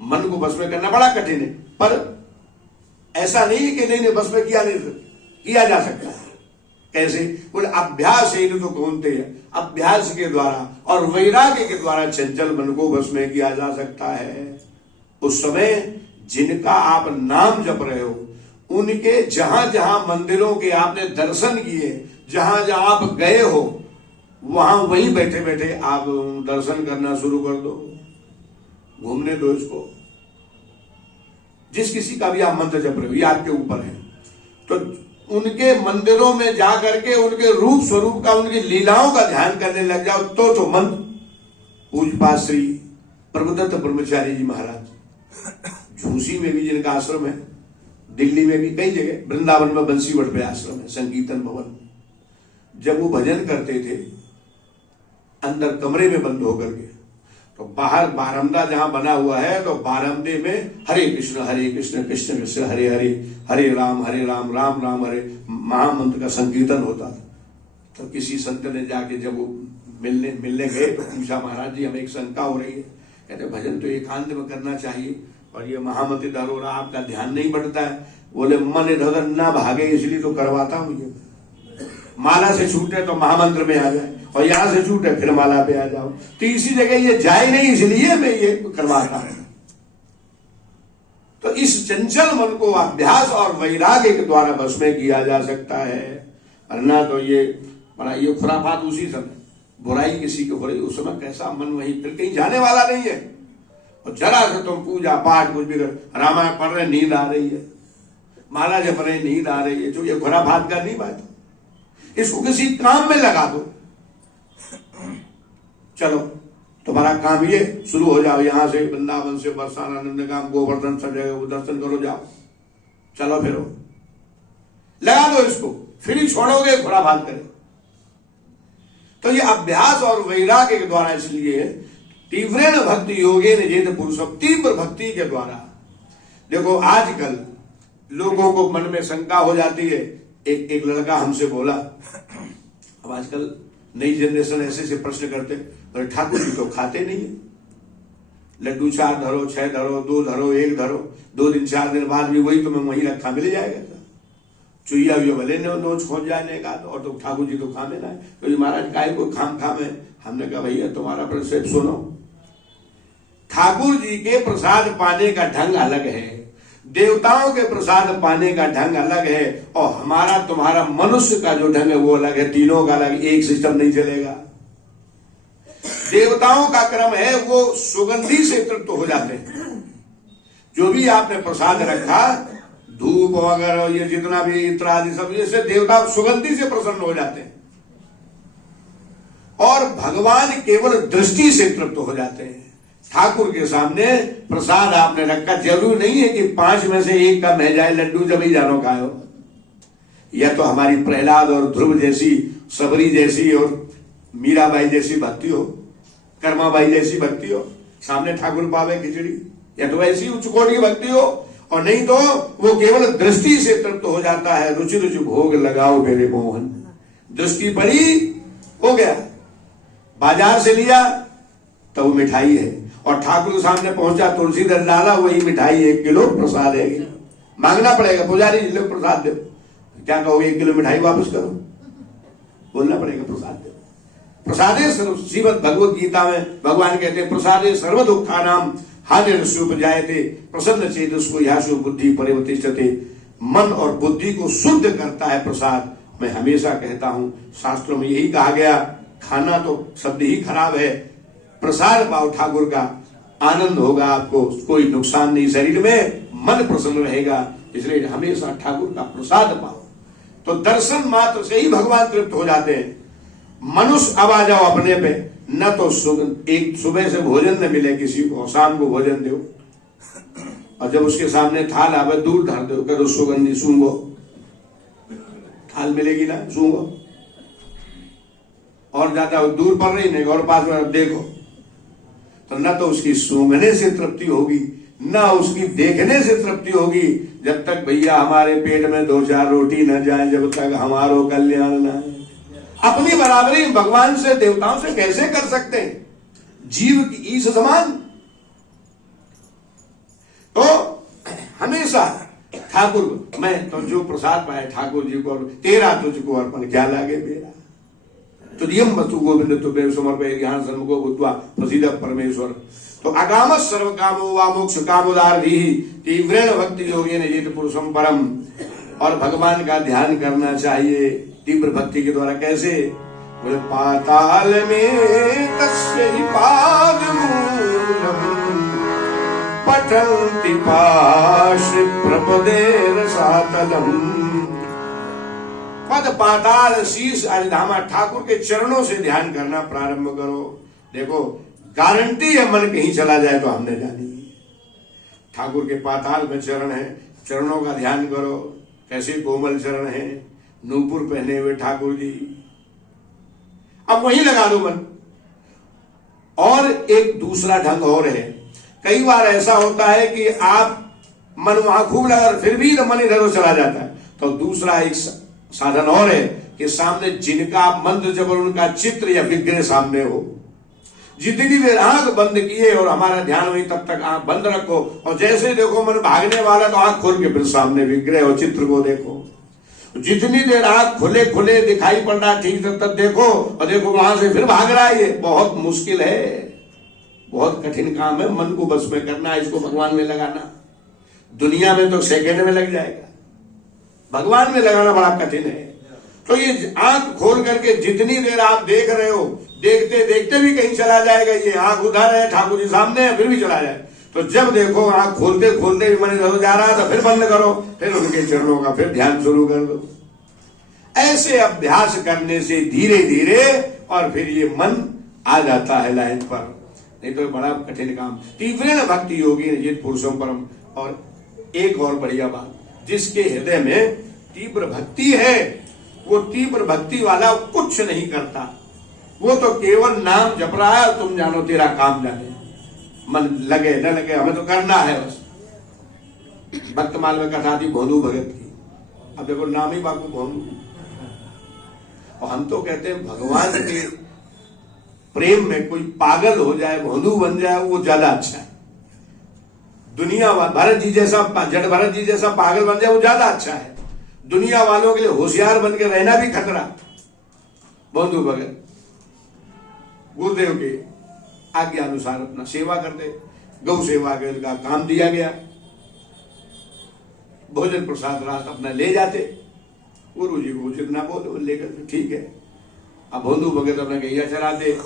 मन को बस में करना बड़ा कठिन है, पर ऐसा नहीं है कि नहीं बस में किया जा सकता है। कैसे? बोले अभ्यास है तो कौनते हैं, अभ्यास के द्वारा और वैराग्य के द्वारा चंचल मन को बस में किया जा सकता है। उस समय जिनका आप नाम जप रहे हो उनके जहां जहां मंदिरों के आपने दर्शन किए, जहां जहां आप गए हो वहां वहीं बैठे बैठे आप दर्शन करना शुरू कर दो, घूमने दो इसको। जिस किसी का भी आप मंत्र जप रहे हो ये आपके ऊपर है, तो उनके मंदिरों में जा करके उनके रूप स्वरूप का, उनकी लीलाओं का ध्यान करने लग जाओ तो मन। पूज्यपाद श्री प्रभुदत्त ब्रह्मचारी जी महाराज झूसी में भी जिनका आश्रम है, दिल्ली में भी कई जगह, वृंदावन में बंसीवट पे आश्रम है, संकीर्तन भवन। जब वो भजन करते थे अंदर कमरे में बंद होकर के, तो बाहर बारंदा जहां बना हुआ है तो बारंदे में हरे कृष्ण कृष्ण कृष्ण हरे हरे, हरे राम राम राम हरे महामंत्र का संकीर्तन होता था। तो किसी संत ने जाके जब वो मिलने गए तो पूछा महाराज जी हमें एक शंका हो रही है, कहते भजन तो एकांत में करना चाहिए और ये महामंत्र इधर हो रहा, आपका ध्यान नहीं बढ़ता है। बोले मन इधर उधर ना भागे इसलिए तो करवाता हूं ये। माला से छूटे तो महामंत्र में आ जाए और यहां से छूटे फिर माला पे आ जाओ, तीसरी जगह ये जाए नहीं इसलिए मैं ये करवाता हूं। तो इस चंचल मन को अभ्यास और वैराग्य के द्वारा बस में किया जा सकता है, वरना तो ये बड़ा ये खुराफात उसी समय बुराई किसी की हो रही उस समय कैसा मन वहीं, फिर कहीं जाने वाला नहीं है। और जरा से तुम पूजा पाठ कुछ भी कर, रामायण पढ़ रहे नींद आ रही है, माला जप रहे नींद आ रही है, जो ये खुराफात का नहीं बात। इसको किसी काम में लगा दो, चलो तुम्हारा काम ये शुरू हो जाओ, यहां से वृंदावन से बरसाना नंदगाम गोवर्धन सब जगह वो दर्शन करो जाओ, चलो फिरो लगा दो इसको, फिर ही छोड़ोगे खुराफात करे। तो ये अभ्यास और वैराग्य के द्वारा, इसलिए तीव्रेण भक्ति योगेन जेन पुरुषम, तीव्र भक्ति के द्वारा। देखो आजकल लोगों को मन में शंका हो जाती है। एक लड़का हमसे बोला, अब आजकल नई जनरेशन ऐसे प्रश्न करते, और ठाकुर जी तो खाते नहीं है, लड्डू 4 धरो 6 धरो 2 धरो 1 धरो, 2 दिन 4 दिन बाद भी वही तुम्हें वही रखा मिल जाएगा। चुईया भी भले नोच खोज जाने का, और तो ठाकुर जी तो खा में ना है। तो ये महाराज काय को खाम है। हमने कहा भैया तुम्हारा प्रश्न सुनो, ठाकुर जी के प्रसाद पाने का ढंग अलग है, देवताओं के प्रसाद पाने का ढंग अलग है, और हमारा तुम्हारा मनुष्य का जो ढंग है वो अलग है, तीनों का अलग, एक सिस्टम नहीं चलेगा। देवताओं का क्रम है वो सुगंधी से तृप्त हो जाते हैं। जो भी आपने प्रसाद रखा, धूप वगैरह ये जितना भी इत्र आदि सब, इससे देवता सुगंधी से प्रसन्न हो जाते हैं, और भगवान केवल दृष्टि से तृप्त हो जाते हैं। ठाकुर के सामने प्रसाद आपने रखा, जरूरी नहीं है कि 5 में से 1 का मह जाए लड्डू जब ही जानो खाओ। यह तो हमारी प्रहलाद और ध्रुव जैसी, सबरी जैसी और मीराबाई जैसी भक्ति हो, कर्माबाई जैसी भक्ति हो, सामने ठाकुर पावे खिचड़ी, या तो ऐसी उच्च कोटि की भक्ति हो, और नहीं तो वो केवल दृष्टि से तृप्त हो जाता है। रुचि रुचि भोग लगाओ मेरे मोहन, दृष्टि पड़ी हो गया, बाजार से लिया तो वो मिठाई है, और ठाकुर के सामने पहुंचा तुलसी दल डाला, वही मिठाई 1 किलो प्रसाद है। मांगना पड़ेगा, पुजारी जी लोग प्रसाद दो, क्या कहोगे 1 किलो मिठाई वापस करो, बोलना पड़ेगा प्रसाद दो। प्रसादे श्रीमद भगवत गीता में भगवान कहते हैं प्रसादे सर्व दुखा नाम हानिरुपजायते प्रसन्न चेतसको याशु बुद्धि परिवर्तिष्ठते। मन और बुद्धि को शुद्ध करता है प्रसाद। मैं हमेशा कहता हूं शास्त्रों में यही कहा गया, खाना तो शब्द ही खराब है, प्रसाद पाओ ठाकुर का, आनंद होगा आपको, कोई नुकसान नहीं शरीर में, मन प्रसन्न रहेगा। इसलिए हमेशा ठाकुर का प्रसाद पाओ, तो दर्शन मात्र से ही भगवान तृप्त हो जाते हैं। मनुष्य अब आ जाओ अपने पे, न तो एक सुबह से भोजन न मिले किसी को, शाम को भोजन दो, और जब उसके सामने थाल आवे दूर धर दो, करो सुगंधी सूंघो, थाल मिलेगी ना, सूंघो। और ज्यादा दूर पड़ रही नहीं और पास में देखो, तो न तो उसकी सूंघने से तृप्ति होगी, न उसकी देखने से तृप्ति होगी, जब तक भैया हमारे पेट में 2-4 रोटी न जाए, जब तक हमारो कल्याण न है। अपनी बराबरी भगवान से, देवताओं से कैसे कर सकते हैं? जीव की ईश समान। तो हमेशा ठाकुर, मैं तो जो प्रसाद पाए ठाकुर जी को, तेरा तुझको अर्पण क्या लागे मेरा, तुझियम वस्तु गोविंद तुभ्यं समर्पये ज्ञान सन्मुखो भूत्वा प्रसीद परमेश्वर। तो अकाम सर्व कामो वा मोक्ष कामोदार्धी तीव्रेण भक्ति योगेन येत पुरुषम परम। और भगवान का ध्यान करना चाहिए तीव्र भक्ति के द्वारा। कैसे? बोले पाताल में तस्य हि पादमूलम पठन्ति पाश प्रपदेर सातलम। पद पाताल शीश अरिधामा, ठाकुर के चरणों से ध्यान करना प्रारंभ करो। देखो गारंटी है, मन कहीं चला जाए तो हमने जानी है। ठाकुर के पाताल में चरण है, चरणों का ध्यान करो। कैसे कोमल चरण है, नूपुर पहने हुए ठाकुर जी, अब वहीं लगा दो मन। और एक दूसरा ढंग और है, कई बार ऐसा होता है कि आप मन वहां खूब लगा फिर भी मन इधर चला जाता है, तो दूसरा एक साधन और है कि सामने जिनका मंत्र जबर उनका चित्र या विग्रह सामने हो, जितनी देर आंख बंद किए और हमारा ध्यान हुई तब तक आंख बंद रखो, और जैसे देखो मन भागने वाला तो आंख खोल के फिर सामने विग्रह और चित्र को देखो। जितनी देर आंख खुले खुले दिखाई पड़ रहा ठीक तब देखो, और देखो वहां से फिर भाग रहा है। ये बहुत मुश्किल है, बहुत कठिन काम है मन को बस में करना, इसको भगवान में लगाना। दुनिया में तो सेकंड में लग जाएगा, भगवान में लगाना बड़ा कठिन है। तो ये आंख खोल करके जितनी देर आप देख रहे हो, देखते देखते भी कहीं चला जाएगा। ये आंख उधर है, ठाकुर जी सामने है, फिर भी चला जाए। तो जब देखो आंख खोलते खोलते भी मन इधर जा रहा है तो फिर बंद करो, फिर उनके चरणों का फिर ध्यान शुरू कर दो। ऐसे अभ्यास करने से धीरे धीरे और फिर ये मन आ जाता है लाइन पर, नहीं तो बड़ा कठिन काम। तीव्र भक्ति योगी जित पुरुषों परम। और एक और बढ़िया बात, जिसके हृदय में तीव्र भक्ति है, वो तीव्र भक्ति वाला कुछ नहीं करता, वो तो केवल नाम जप रहा है। तुम जानो तेरा काम जाने, मन लगे न लगे हमें तो करना है बस। भक्तमाल में कथा थी भोंदू भगत की, अब देखो नाम ही बापू भोंदू। और हम तो कहते हैं भगवान के प्रेम में कोई पागल हो जाए, भोंदू बन जाए, वो ज्यादा अच्छा है। दुनिया भरत जी जैसा, जड़ भरत जी जैसा पागल बन जाए वो ज्यादा अच्छा है। दुनिया वालों के लिए होशियार बन के रहना भी खतरा। भोंदू भगत गुरुदेव के आज्ञा अनुसार अपना सेवा करते, गौ सेवा के उनका काम दिया गया, भोजन प्रसाद रात अपना ले जाते, गुरु जी को जितना बोले लेकर ठीक है। अब भोंदू भगत अपना गैया चराते,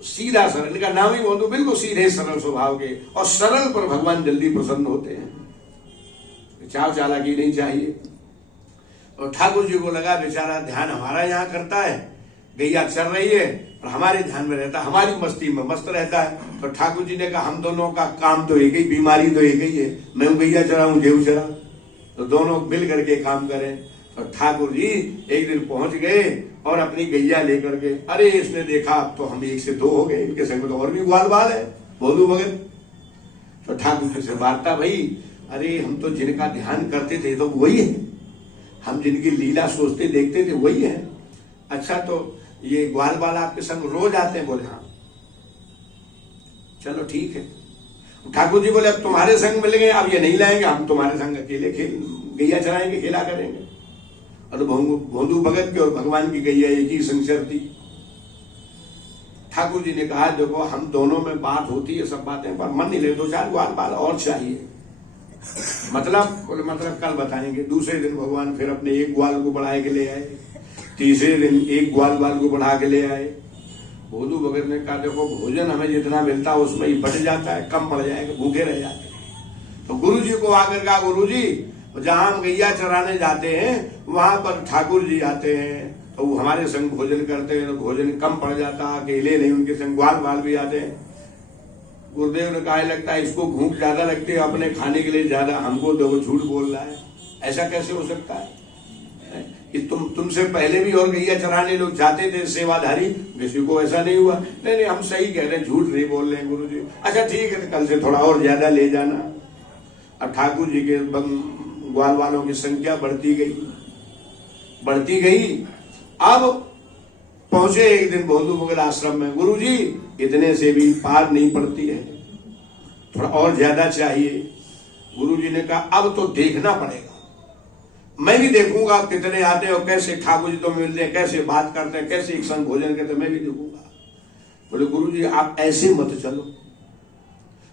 सीधा सरल, इनका नाम ही भोंदू, बिल्कुल सीधे सरल स्वभाव के, और सरल पर भगवान जल्दी प्रसन्न होते हैं। चाव चालाकी नहीं चाहिए। और ठाकुर जी को लगा बेचारा ध्यान हमारा यहाँ करता है, गैया चल रही है और हमारे ध्यान में रहता है, हमारी मस्ती में मस्त रहता है। तो ठाकुर जी ने कहा हम दोनों का काम तो एक ही, बीमारी तो एक ही है, मैं गैया चराऊं जेऊ चरा, तो दोनों मिल करके काम करें। तो ठाकुर जी एक दिन पहुंच गए और अपनी गैया लेकर के, अरे इसने देखा अब तो हम 1 से 2 हो गए, इनके संग तो और भी ग्वाल बाल है भोंदू भगत। तो ठाकुर जी से वार्ता भाई, अरे हम तो जिनका ध्यान करते थे तो वही है, हम जिनकी लीला सोचते देखते थे वही है। अच्छा तो ये ग्वाल बाल आपके संग रोज आते हैं? बोले हाँ। चलो ठीक है। ठाकुर जी बोले अब तुम्हारे संग मिलेंगे, अब ये नहीं लाएंगे, हम तुम्हारे संग अकेले गैया चलाएंगे, खेला करेंगे। और तो भोंदू भगत के और भगवान की गैया एक ही संसर थी। ठाकुर जी ने कहा देखो हम दोनों में बात होती है सब बातें, पर मन नहीं ले, 2-4 ग्वाल बाल और चाहिए। मतलब कल बताएंगे। दूसरे दिन भगवान फिर अपने एक ग्वाल को बढ़ा के ले आए, तीसरे दिन एक ग्वाल बाल को बढ़ा के ले आए। भोंदू भगत ने कहा देखो भोजन हमें जितना मिलता है उसमें ही बट जाता है, कम पड़ जाएगा, भूखे रह जाते हैं। तो गुरु जी को आकर कहा गुरु जी जहां हम गैया चराने जाते हैं वहां पर ठाकुर जी आते हैं, तो वो हमारे संग भोजन करते हैं, तो भोजन कम पड़ जाता, अकेले नहीं उनके संग ग्वाल बाल भी आते हैं। गुरुदेव ने कहा लगता है इसको भूख ज्यादा लगती है, अपने खाने के लिए ज्यादा, हमको देखो झूठ बोल रहा है, ऐसा कैसे हो सकता है? तुमसे पहले भी और गैया चराने लोग जाते थे सेवाधारी, किसी को ऐसा नहीं हुआ। नहीं हम सही कह रहे हैं, झूठ नहीं बोल रहे हैं गुरु जी। अच्छा ठीक है, तो कल से थोड़ा और ज्यादा ले जाना। अब ठाकुर जी के ग्वाल वालों की संख्या बढ़ती गई। अब पहुंचे एक दिन बंधु मुगल आश्रम में, गुरु जी इतने से भी पार नहीं पड़ती है, थोड़ा और ज्यादा चाहिए। गुरु जी ने कहा अब तो देखना पड़ेगा, मैं भी देखूंगा आप कितने आते हो, कैसे ठाकुर जी तो मिलते हैं, कैसे बात करते हैं, कैसे एक संग भोजन करते हैं, मैं भी देखूंगा। बोले गुरु जी आप ऐसे मत चलो,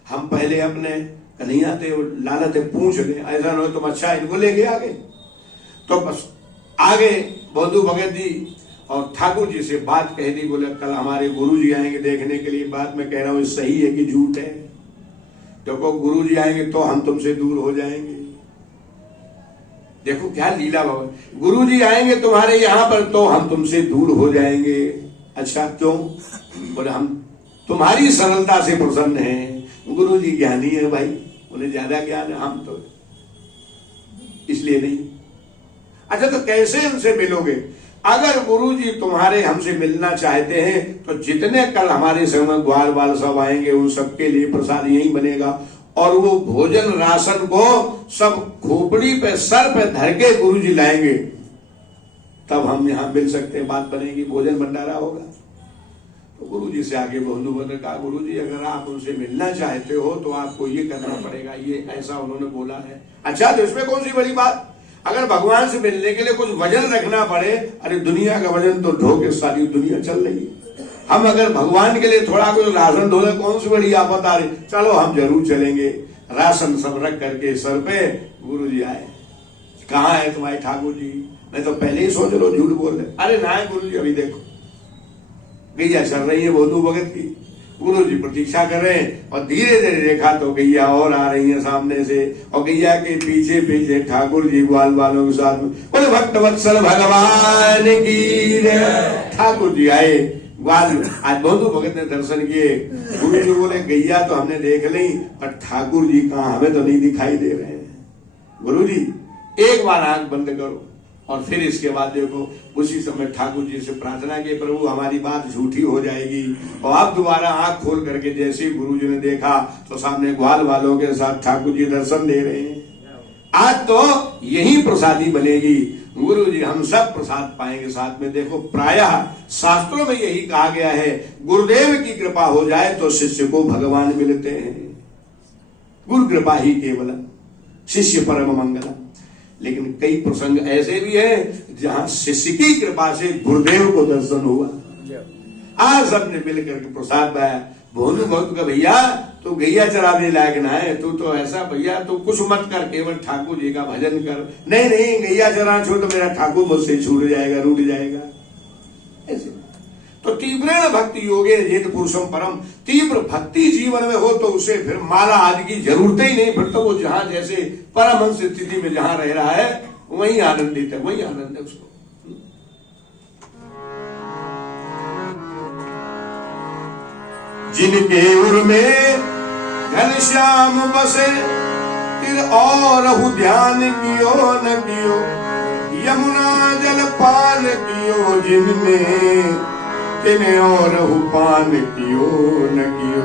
हम पहले अपने कन्हैया थे लाला थे पूछ ले, ऐसा न हो तुम अच्छा इनको लेके आ गए। तो बस आगे बंधु भगत जी और ठाकुर जी से बात कह दी। बोले कल हमारे गुरु जी आएंगे देखने के लिए, बात मैं कह रहा हूं सही है कि झूठ है। देखो गुरु जी आएंगे तो हम तुमसे दूर हो जाएंगे। देखो क्या लीला भगवान, गुरु जी आएंगे तुम्हारे यहाँ पर तो हम तुमसे दूर हो जाएंगे। अच्छा क्यों? बोले हम तुम्हारी सरलता से प्रसन्न हैं। गुरु जी ज्ञानी है भाई, उन्हें ज्यादा ज्ञान है, हम तो इसलिए नहीं। अच्छा तो कैसे उनसे मिलोगे? अगर गुरु जी तुम्हारे हमसे मिलना चाहते हैं तो जितने कल हमारे संग में ग्वाल बाल सब आएंगे उन सबके लिए प्रसाद यही बनेगा, और वो भोजन राशन को सब खोपड़ी पे सर पे धर के गुरु जी लाएंगे, तब हम यहाँ मिल सकते हैं, बात बनेगी, भोजन भंडारा होगा। तो गुरु जी से आगे बंधु ने कहा गुरु जी अगर आप उनसे मिलना चाहते हो तो आपको ये करना पड़ेगा, ये ऐसा उन्होंने बोला है। अच्छा तो इसमें कौन सी बड़ी बात? अगर भगवान से मिलने के लिए कुछ वजन रखना पड़े, अरे दुनिया का वजन तो ढो के सारी दुनिया चल रही है, हम अगर भगवान के लिए थोड़ा कुछ राशन ढोले कौन सी बड़ी आफत आ रही? चलो हम जरूर चलेंगे। राशन सब रख करके सर पे गुरु जी आए। कहाँ है तुम्हारे ठाकुर जी? मैं तो पहले ही सोच लो झूठ बोल रहे। अरे ना है गुरु जी, अभी देखो गैया चल रही है बंधु भगत की, गुरु जी प्रतीक्षा कर रहे हैं, और धीरे धीरे देखा तो गैया और आ रही है सामने से, और गैया के पीछे पीछे ठाकुर जी ग्वाल वालों के साथ में। बोले भक्त वत्सल भगवान की जय। ठाकुर जी आए ग्वाल, आज बंधु भगत ने दर्शन किए। गुरु जी बोले गैया तो हमने देख ली, और ठाकुर जी कहाँ, हमें तो नहीं दिखाई दे रहे हैं। गुरु जी एक बार आंख बंद करो, और फिर इसके बाद देखो उसी समय ठाकुर जी से प्रार्थना की प्रभु हमारी बात झूठी हो जाएगी, और आप दोबारा आंख खोल करके जैसे ही गुरु जी ने देखा तो सामने ग्वाल वालों के साथ ठाकुर जी दर्शन दे रहे हैं। आज तो यही प्रसादी बनेगी, गुरु जी हम सब प्रसाद पाएंगे साथ में। देखो प्रायः शास्त्रों में यही कहा गया है, गुरुदेव की कृपा हो जाए तो शिष्य को भगवान मिलते हैं। गुरु कृपा ही केवलम शिष्य परम मंगलम। लेकिन कई प्रसंग ऐसे भी हैं जहां शिष्य की कृपा से गुरुदेव को दर्शन हुआ। आज सबने मिलकर के प्रसाद पाया। भोलू भक्त का भैया तू गैया चराने लायक ना है, तू तो ऐसा भैया तू कुछ मत कर, केवल ठाकुर जी का भजन कर। नहीं नहीं गैया चरा छोड़ तो मेरा ठाकुर मुझसे छूट जाएगा, रूठ जाएगा। ऐसे तो तीव्र भक्ति योगे जेत पुरुषम परम, तीव्र भक्ति जीवन में हो तो उसे फिर माला आदि की जरूरत ही नहीं। फिर तो वो जहां जैसे परमहंस स्थिति में जहां रह रहा है वही आनंदित है, वही आनंद है उसको। जिनके उर में घनश्याम बसे तिर और ध्यान कियो न कियो, यमुना जल पान कियो जिनमें तिने और पान कियो न कियो,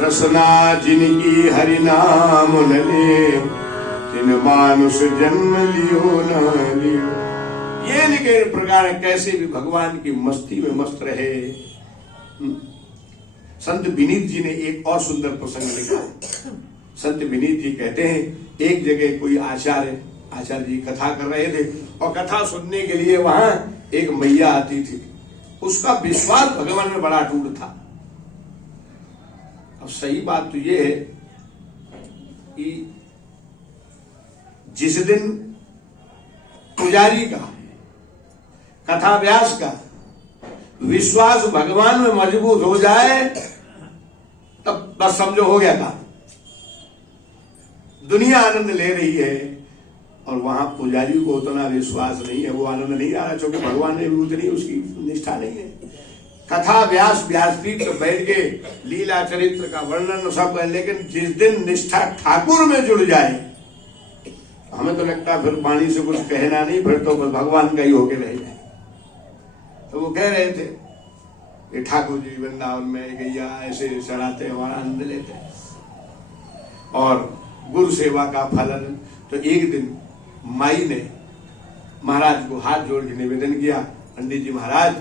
रसना जिनकी हरि नाम लले तिन मानुष जन्म लियो न लियो। ये निके प्रकार कैसे भी भगवान की मस्ती में मस्त रहे। संत विनीत जी ने एक और सुंदर प्रसंग लिखा। संत विनीत जी कहते हैं एक जगह कोई आचार्य जी कथा कर रहे थे, और कथा सुनने के लिए वहां एक मैया आती थी। उसका विश्वास भगवान में बड़ा अटूट था। अब सही बात तो ये है कि जिस दिन पुजारी का कथा व्यास का विश्वास भगवान में मजबूत हो जाए तब बस समझो हो गया था। दुनिया आनंद ले रही है और वहां पुजारी को उतना विश्वास नहीं है, वो आनंद नहीं आ रहा, क्योंकि भगवान ने भी उतनी उसकी निष्ठा नहीं है। कथा व्यासपीठ पर बैठ के लीला चरित्र का वर्णन सब है, लेकिन जिस दिन निष्ठा ठाकुर में जुड़ जाए हमें तो लगता है फिर वाणी से कुछ कहना नहीं, फिर तो बस भगवान का ही होके रह जाए। तो वो कह रहे थे कि ठाकुर जी वृंदावन में गैया ऐसे चढ़ाते हैं और आनंद लेते हैं और गुरु सेवा का फलन। तो एक दिन माई ने महाराज को हाथ जोड़ के निवेदन किया, पंडित जी महाराज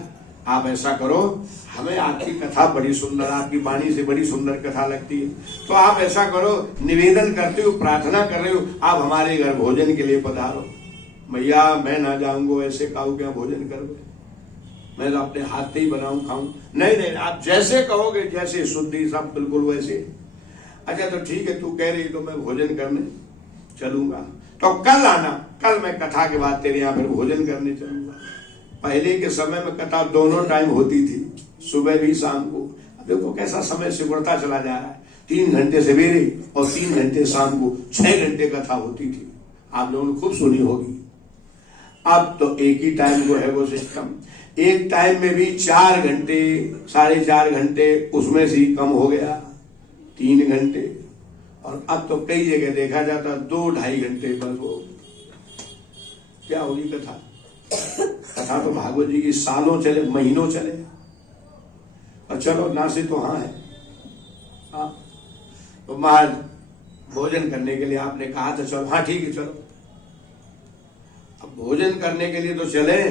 आप ऐसा करो, हमें आपकी कथा बड़ी सुंदर, आपकी वाणी से बड़ी सुंदर कथा लगती है, तो आप ऐसा करो, निवेदन करते हो, प्रार्थना कर रहे हो, आप हमारे घर भोजन के लिए पधारो। मैया मैं ना जाऊंगा, ऐसे कहूँ क्या भोजन करोगे, मैं तो अपने हाथ से ही बनाऊं खाऊं। नहीं नहीं, आप जैसे कहोगे, जैसे शुद्धि सब बिल्कुल वैसे। अच्छा तो ठीक है, तू कह रही तो मैं भोजन करने चलूंगा, तो कल आना, कल मैं कथा के बाद तेरे यहाँ फिर भोजन करने चलूंगा। पहले के समय में कथा दोनों टाइम होती थी, सुबह भी शाम को। अब देखो कैसा समय सिकुड़ता चला जा रहा है, 3 घंटे सवेरे और 3 घंटे शाम को, 6 घंटे कथा होती थी, आप लोगों ने खूब सुनी होगी। अब तो एक ही टाइम को है वो सिस्टम, एक टाइम में भी 4 घंटे 4.5 घंटे, उसमें से ही कम हो गया 3 घंटे, और अब तो कई जगह देखा जाता 2-2.5 घंटे बस। वो क्या होगी कथा? कथा तो भागवत जी की सालों चले, महीनों चले। और चलो ना से तो हाँ है, हाँ तो महाराज भोजन करने के लिए आपने कहा था, चलो हाँ ठीक है चलो। अब भोजन करने के लिए तो चले,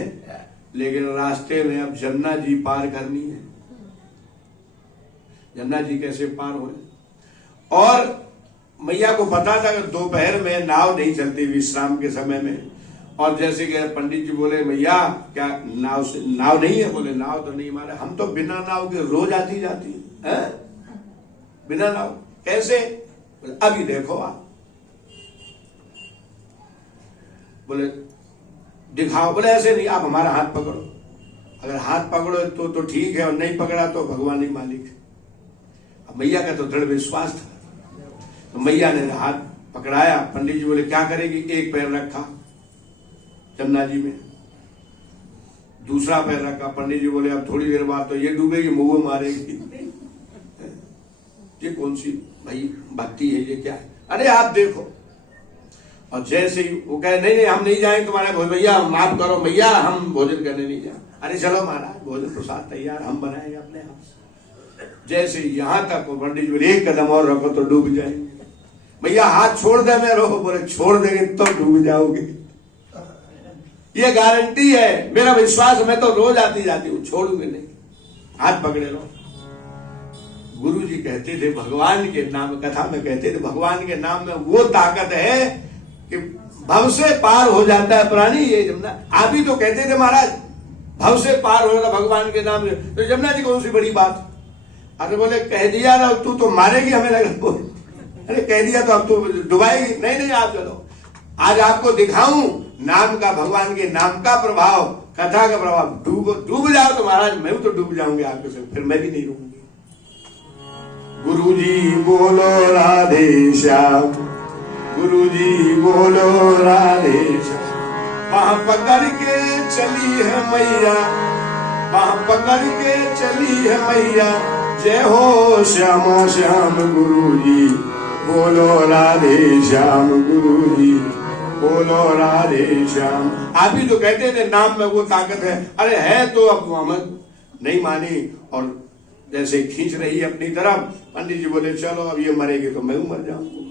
लेकिन रास्ते में अब जमुना जी पार करनी है। जमुना जी कैसे पार हुए? और मैया को पता था कि दोपहर में नाव नहीं चलती विश्राम के समय में, और जैसे कि पंडित जी बोले मैया क्या नाव से, नाव नहीं है? बोले नाव तो नहीं हमारे, हम तो बिना नाव के रोज आती जाती है, बिना नाव कैसे? बोले अभी देखो आप, बोले दिखाओ। बोले ऐसे नहीं, आप हमारा हाथ पकड़ो, अगर हाथ पकड़ो तो ठीक है, और नहीं पकड़ा तो भगवान ही मालिक है। अब मैया का तो दृढ़ विश्वास था, तो मैया ने हाथ पकड़ाया। पंडित जी बोले क्या करेगी? एक पैर रखा जमुना जी में, दूसरा पैर रखा। पंडित जी बोले अब थोड़ी देर बाद तो ये डूबेगी, मुंह मारेगी। ये कौन सी भाई भक्ति है, ये क्या है? अरे आप देखो। और जैसे ही वो कहे नहीं नहीं हम नहीं जाएंगे तुम्हारे भैया, माफ करो मैया, हम भोजन करने नहीं जाए। अरे चलो महाराज भोजन प्रसाद तैयार, हम बनाएंगे अपने हाथ से। जैसे यहां तक पंडित जी बोले एक कदम और रखो तो डूब जाएंगे। भैया हाथ छोड़ दे, मैं रहो। बोले छोड़ देंगे तो डूब जाओगे, ये गारंटी है, मेरा विश्वास, मैं तो रोज आती जाती हूँ, छोड़ूंगी नहीं, हाथ पकड़े रहो। गुरु जी कहते थे भगवान के नाम, कथा में कहते थे भगवान के नाम में वो ताकत है कि भव से पार हो जाता है प्राणी। ये जमुना आप ही तो कहते थे महाराज, भव से पार हो जाता भगवान के नाम में, तो जमुना जी कौन सी बड़ी बात? अरे बोले कह दिया ना, तू तो मारेगी हमें लगा। अरे कह दिया तो अब तू डुबाएगी। नहीं नहीं आप चलो, आज आपको दिखाऊं नाम का, भगवान के नाम का प्रभाव, कथा का प्रभाव। डूब जाओ तो महाराज मैं तो डूब जाऊंगी आपके संग, फिर मैं भी नहीं रहूंगी। गुरुजी बोलो राधे श्याम, गुरुजी बोलो राधे श्याम। बाह पकड़ के चली है मैया, बाह पकड़ के चली है मैया, जय हो श्यामो श्याम गुरुजी बोलो राधे श्याम, गुरुजी बोलो राधे श्याम। आप ही तो कहते थे नाम में वो ताकत है। अरे है तो अब मोहम्मद नहीं मानी, और जैसे खींच रही है अपनी तरफ। पंडित जी बोले चलो अब ये मरेगी तो मैं मर जाऊंगा,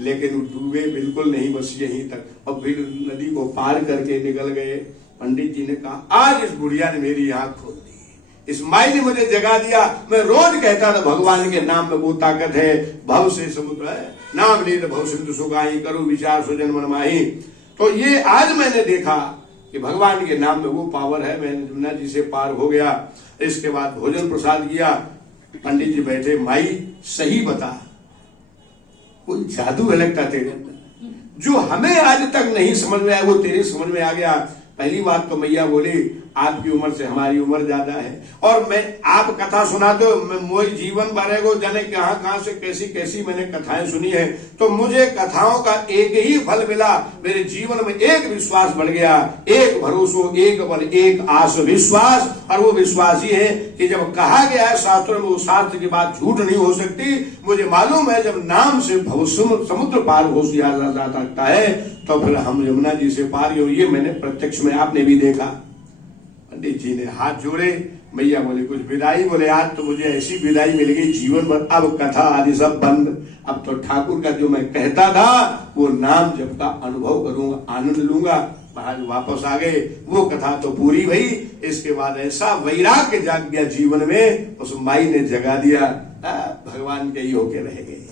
लेकिन डूबे बिल्कुल नहीं, बस यहीं तक। अब फिर नदी को पार करके निकल गए। पंडित जी ने कहा आज इस बुढ़िया ने मेरी आंख खोल दी, इस माई ने मुझे जगा दिया। मैं रोज कहता था भगवान के नाम में वो ताकत है, भव से समुद्र है, नाम लीन भव सिंधु सुखाई, करो विचार सुजन मन माही। तो ये आज मैंने देखा कि भगवान के नाम में वो पावर है। मैंने जमुना जी से पार हो गया। इसके बाद भोजन प्रसाद किया। पंडित जी बैठे, माई सही बता, कोई जादू है लगता तेरे अंदर, जो हमें आज तक नहीं समझ में आया वो तेरे समझ में आ गया। पहली बात तो मैया बोली आपकी उम्र से हमारी उम्र ज्यादा है, और मैं आप कथा सुनाते हो, मोई जीवन भरे को जाने कहां कहां से कैसी कैसी मैंने कथाएं सुनी है, तो मुझे कथाओं का एक ही फल मिला, मेरे जीवन में एक विश्वास बढ़ गया, एक भरोसा, एक बल, एक आस विश्वास। और वो विश्वास ही है कि जब कहा गया है शास्त्रों में, वो शास्त्र की बात झूठ नहीं हो सकती। मुझे मालूम है जब नाम से समुद्र पार हो जा सकता है, तो फिर हम यमुना जी से पार हो, ये मैंने प्रत्यक्ष में, आपने भी देखा। पंडित जी ने हाथ जोड़े, मैया बोले कुछ विदाई, बोले आज तो मुझे ऐसी विदाई मिल गई जीवन भर, अब कथा आदि सब बंद, अब तो ठाकुर का जो मैं कहता था वो नाम जप का अनुभव करूंगा, आनंद लूंगा। महाराज वापस आ गए, वो कथा तो पूरी भई। इसके बाद ऐसा वैराग्य जाग गया जीवन में, उस माई ने जगा दिया, भगवान के ही होके रह गए।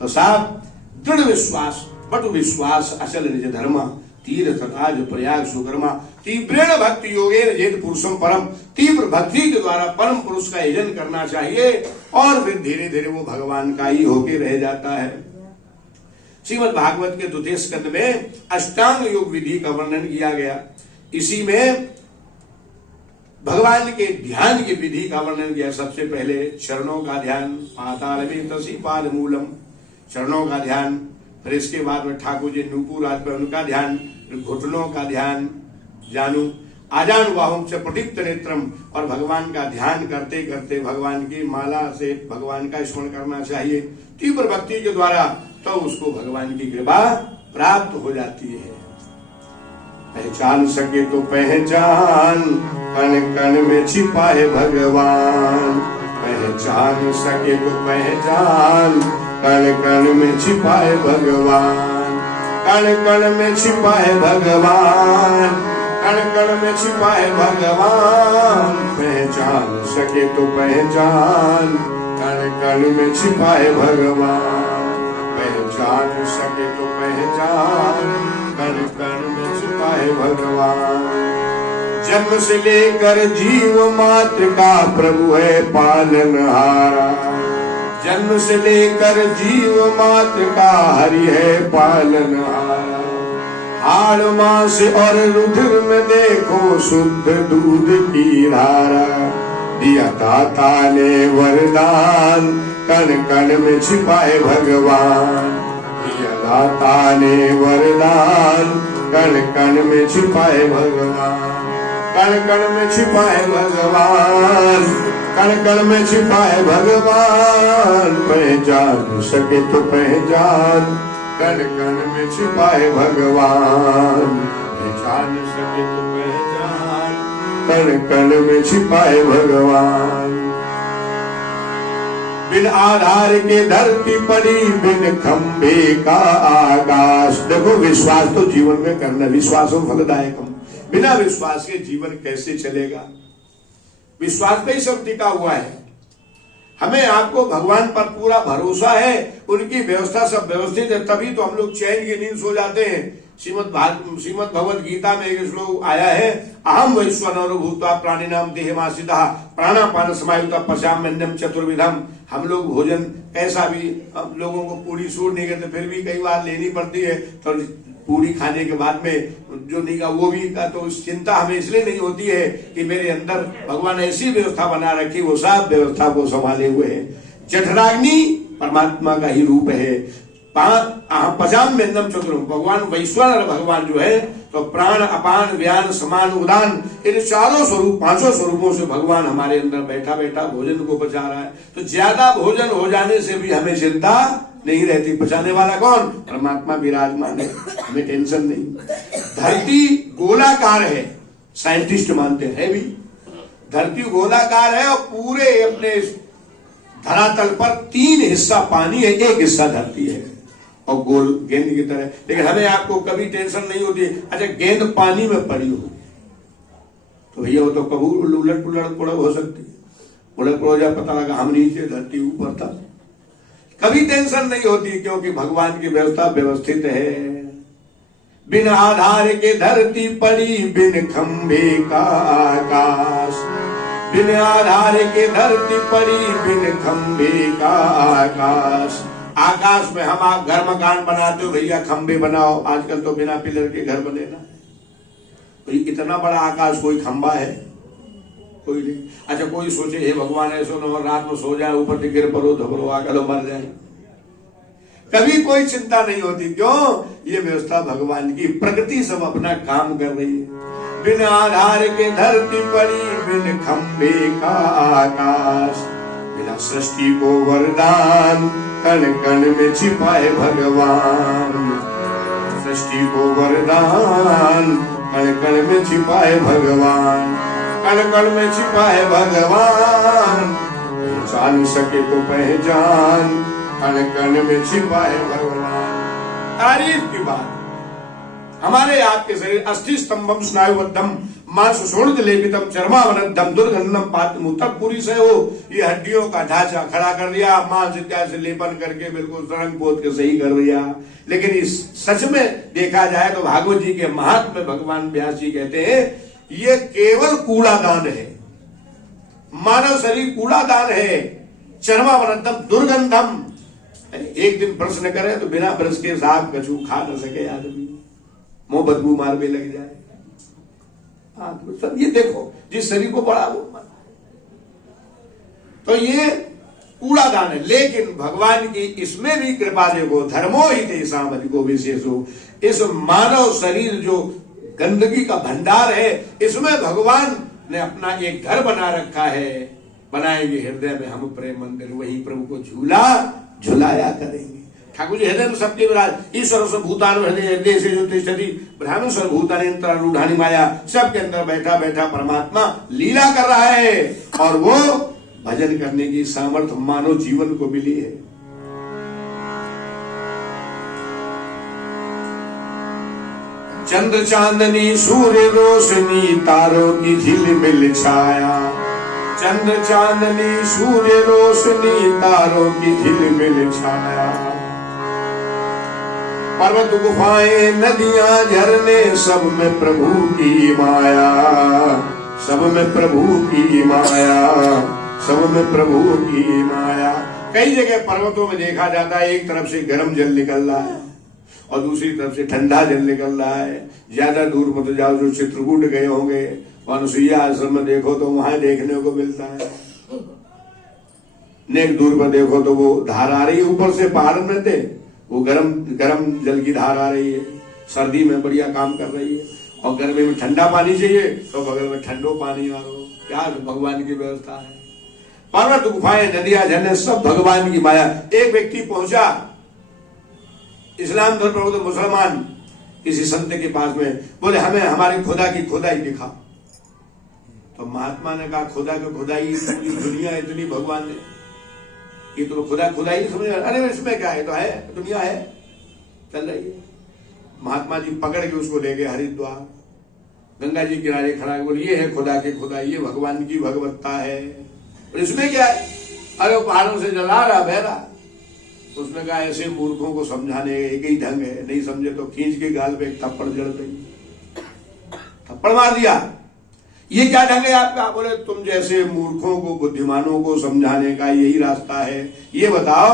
तो साहब दृढ़ विश्वास, बटु विश्वास अचल निज धर्मा, तीर्थ राज प्रयाग सुकर्मा, तीव्रेण भक्ति योगेन जेत पुरुषम परम। तीव्र भक्ति के द्वारा परम पुरुष का यजन करना चाहिए, और फिर धीरे धीरे वो भगवान का ही होके रह जाता है। श्रीमद् भागवत के द्वितीय स्कंद में अष्टांग योग विधि का वर्णन किया गया। इसी में भगवान के ध्यान की विधि का वर्णन किया। सबसे पहले चरणों का ध्यान, पाताल में तसी पाद मूलम, चरणों का ध्यान। फिर इसके बाद में ठाकुर जी नूपुर राज पर उनका ध्यान, घुटनों का ध्यान, जानू आजान बाहुम से प्रदीप्त नेत्रम, और भगवान का ध्यान करते करते भगवान की माला से भगवान का स्मरण करना चाहिए तीव्र भक्ति के द्वारा, तो उसको भगवान की कृपा प्राप्त हो जाती है। पहचान सके तो पहचान, कण कण में छिपा है भगवान। पहचान सके तो पहचान, कण कण में छिपा है भगवान। कण कण में छिपा है भगवान, कण कण में छिपा है भगवान। पहचान सके तो पहचान, कण कण में छिपा है भगवान। पहचान सके तो पहचान, कण कण में छिपा है भगवान। जन्म से लेकर जीव मात्र का प्रभु है पालनहारा। जन्म से लेकर जीव मात्र का हरि है पालनहारा। हाड़ मांस और रुधिर में देखो शुद्ध दूध की धारा। दिया दाता ने वरदान, कण कण में छिपा है भगवान। दिया दाता ने वरदान, कण कण में छिपा है भगवान। कण कण में छिपा है भगवान, कण कण में छिपा है भगवान। पहचान सके तो पहचान, कण कण में छिपा है भगवान। पहचान सके तो पहचान, कण कण में छिपा है भगवान। बिन आधार के धरती पड़ी, बिन खंभे का आकाश। देखो विश्वास तो जीवन में करना, विश्वासों फलदायकम। बिना विश्वास के जीवन कैसे चलेगा? विश्वास पे ही सब टिका हुआ है। हमें आपको भगवान पर पूरा भरोसा है, उनकी व्यवस्था सब व्यवस्थित है, तभी तो हम लोग चैन की नींद सो जाते हैं। श्रीमद् भगवद गीता में एक श्लोक आया है, अहम वैश्वानरो भूत्वा प्राणिनाम देहमाश्रितः प्राणापान समायुक्तः पचाम्यन्नम चतुर्विधम। हम लोग भोजन ऐसा भी, हम लोगों को पूरी सूट नहीं करते, फिर भी कई बार लेनी पड़ती है। तो पूरी खाने के बाद में जो नहीं का वो भी का, तो चिंता हमें इसलिए नहीं होती है कि मेरे अंदर भगवान ऐसी व्यवस्था बना रखी, वो सब व्यवस्था को संभाले हुए है। जठराग्नि परमात्मा का ही रूप है। पचाम में चतुर्म, भगवान वैश्वानर भगवान जो है, तो प्राण अपान व्यान समान उदान, इन चारों स्वरूप, पांचों स्वरूपों से भगवान हमारे अंदर बैठा बैठा भोजन को पचा रहा है। तो ज्यादा भोजन हो जाने से भी हमें चिंता नहीं रहती। पचाने वाला कौन? परमात्मा विराजमान है, हमें टेंशन नहीं। धरती गोलाकार है, साइंटिस्ट मानते हैं भी धरती गोलाकार है, और पूरे अपने धरातल पर 3 हिस्सा पानी है, 1 हिस्सा धरती है, और गोल गेंद की तरह। लेकिन हमें आपको कभी टेंशन नहीं होती। अच्छा गेंद पानी में पड़ी हो तो भैया वो तो कबूल उलट पुलट हो सकती है, उलट पुलट जाए, पता लगा हम नीचे धरती ऊपर था, कभी टेंशन नहीं होती, क्योंकि भगवान की व्यवस्था व्यवस्थित है। बिन आधार के धरती पड़ी, बिन खंभे का आकाश। बिन आधार के धरती पड़ी, बिन खंभे का आकाश। आकाश में हम आप घर मकान बनाते हो, भैया खंभे बनाओ। आजकल तो बिना पिलर के घर बने ना, तो इतना बड़ा आकाश, कोई खंबा है? कोई नहीं। अच्छा कोई सोचे हे भगवान ऐसो न हो रात में सो जाए, ऊपर से गिर पड़ो धबरो आकर मर जाए, कभी कोई चिंता नहीं होती। क्यों? ये व्यवस्था भगवान की, प्रकृति सब अपना काम कर रही है। बिन आधार के धरती पड़ी, बिन खंबे का आकाश, बिना सृष्टि को वरदान, कण कण में छिपाए भगवान। सृष्टि को वरदान, कण कण में छिपाए भगवान, कण कण में छिपाए भगवान। पहचान सके तो पहचान, कण कण में छिपाए भगवान। तारीफ की बात, हमारे आपके शरीर अस्थि स्तंभम स्नायुबद्धम मांस शोणित लेपितम चर्मावनद्धम दुर्गंधम पात्रम तब पूरी से हो, ये हड्डियों का ढांचा खड़ा कर दिया, मांस इत्यादि से लेपन करके बिल्कुल सड़ंग पोत के सही कर दिया। लेकिन इस सच में देखा जाए तो भागवत जी के महात्म में भगवान व्यास जी कहते हैं ये केवल कूड़ादान है, मानव शरीर कूड़ादान है। चर्मावनद्धम दुर्गंधम, एक दिन ब्रश न करे तो बिना ब्रश के साग कछू खा न सके आदमी, मुंह बदबू मार भी लग जाए। तो सब ये देखो जिस शरीर को बड़ा वो मर, तो ये कूड़ादान है। लेकिन भगवान की इसमें भी कृपा देखो, धर्मो ही देशा को विशेषो, इस मानव शरीर जो गंदगी का भंडार है, इसमें भगवान ने अपना एक घर बना रखा है। बनाएंगे हृदय में हम प्रेम मंदिर, वही प्रभु को झूला झुलाया करेंगे। ठाकुर जी हृदय में सबके विराज, ईश्वर से भूतान हृदय से जो तिष्ठति ब्राह्मण स्वर भूतानी माया, सबके अंदर बैठा बैठा परमात्मा लीला कर रहा है। और वो भजन करने की सामर्थ्य मानव जीवन को मिली है। चंद्र चांदनी सूर्य रोशनी तारों की झिलमिल छाया, चंद्र चांदनी सूर्य रोशनी तारों की झिलमिल छाया। पर्वत गुफाएं नदियां झरने सब में प्रभु की माया, सब में प्रभु की माया, सब में प्रभु की माया। कई जगह पर्वतों में देखा जाता है एक तरफ से गर्म जल निकल रहा है और दूसरी तरफ से ठंडा जल निकल रहा है। ज्यादा दूर मत जाओ, जो चित्रकूट गए होंगे अनुसुईया आश्रम में देखो तो वहां देखने को मिलता है। नेक दूर पर देखो तो वो धार आ रही है ऊपर से पहाड़ में थे, वो गरम गरम जल की धार आ रही है, सर्दी में बढ़िया काम कर रही है। और गर्मी में ठंडा पानी चाहिए तो बगल में ठंडो पानी आ रहा। क्या भगवान की व्यवस्था है। पर्वत गुफाएं नदियां झरने सब भगवान की माया। एक व्यक्ति पहुंचा इस्लाम धर्म प्रबुद्ध मुसलमान किसी संत के पास में, बोले हमें हमारे खुदा की खुदाई दिखा। तो महात्मा ने कहा खुदा का खुदाई पूरी दुनिया इतनी भगवान ने, ये तो खुदा खुदाई समझ, अरे इसमें क्या है, तो है दुनिया है चल रही है। महात्मा जी पकड़ के उसको ले गए हरिद्वार, गंगा जी किनारे खड़ा, बोले ये है खुदा की खुदाई, ये भगवान की भगवत्ता है। और इसमें क्या है, अरे वो पहाड़ों से जला रहा बह रहा। उसने कहा ऐसे मूर्खों को समझाने एक ही ढंग है, नहीं समझे तो खींच के गाल पे एक थप्पड़ जड़ गई, थप्पड़ मार दिया। ये क्या ढंग है आपका? बोले तुम जैसे मूर्खों को बुद्धिमानों को समझाने का यही रास्ता है। ये बताओ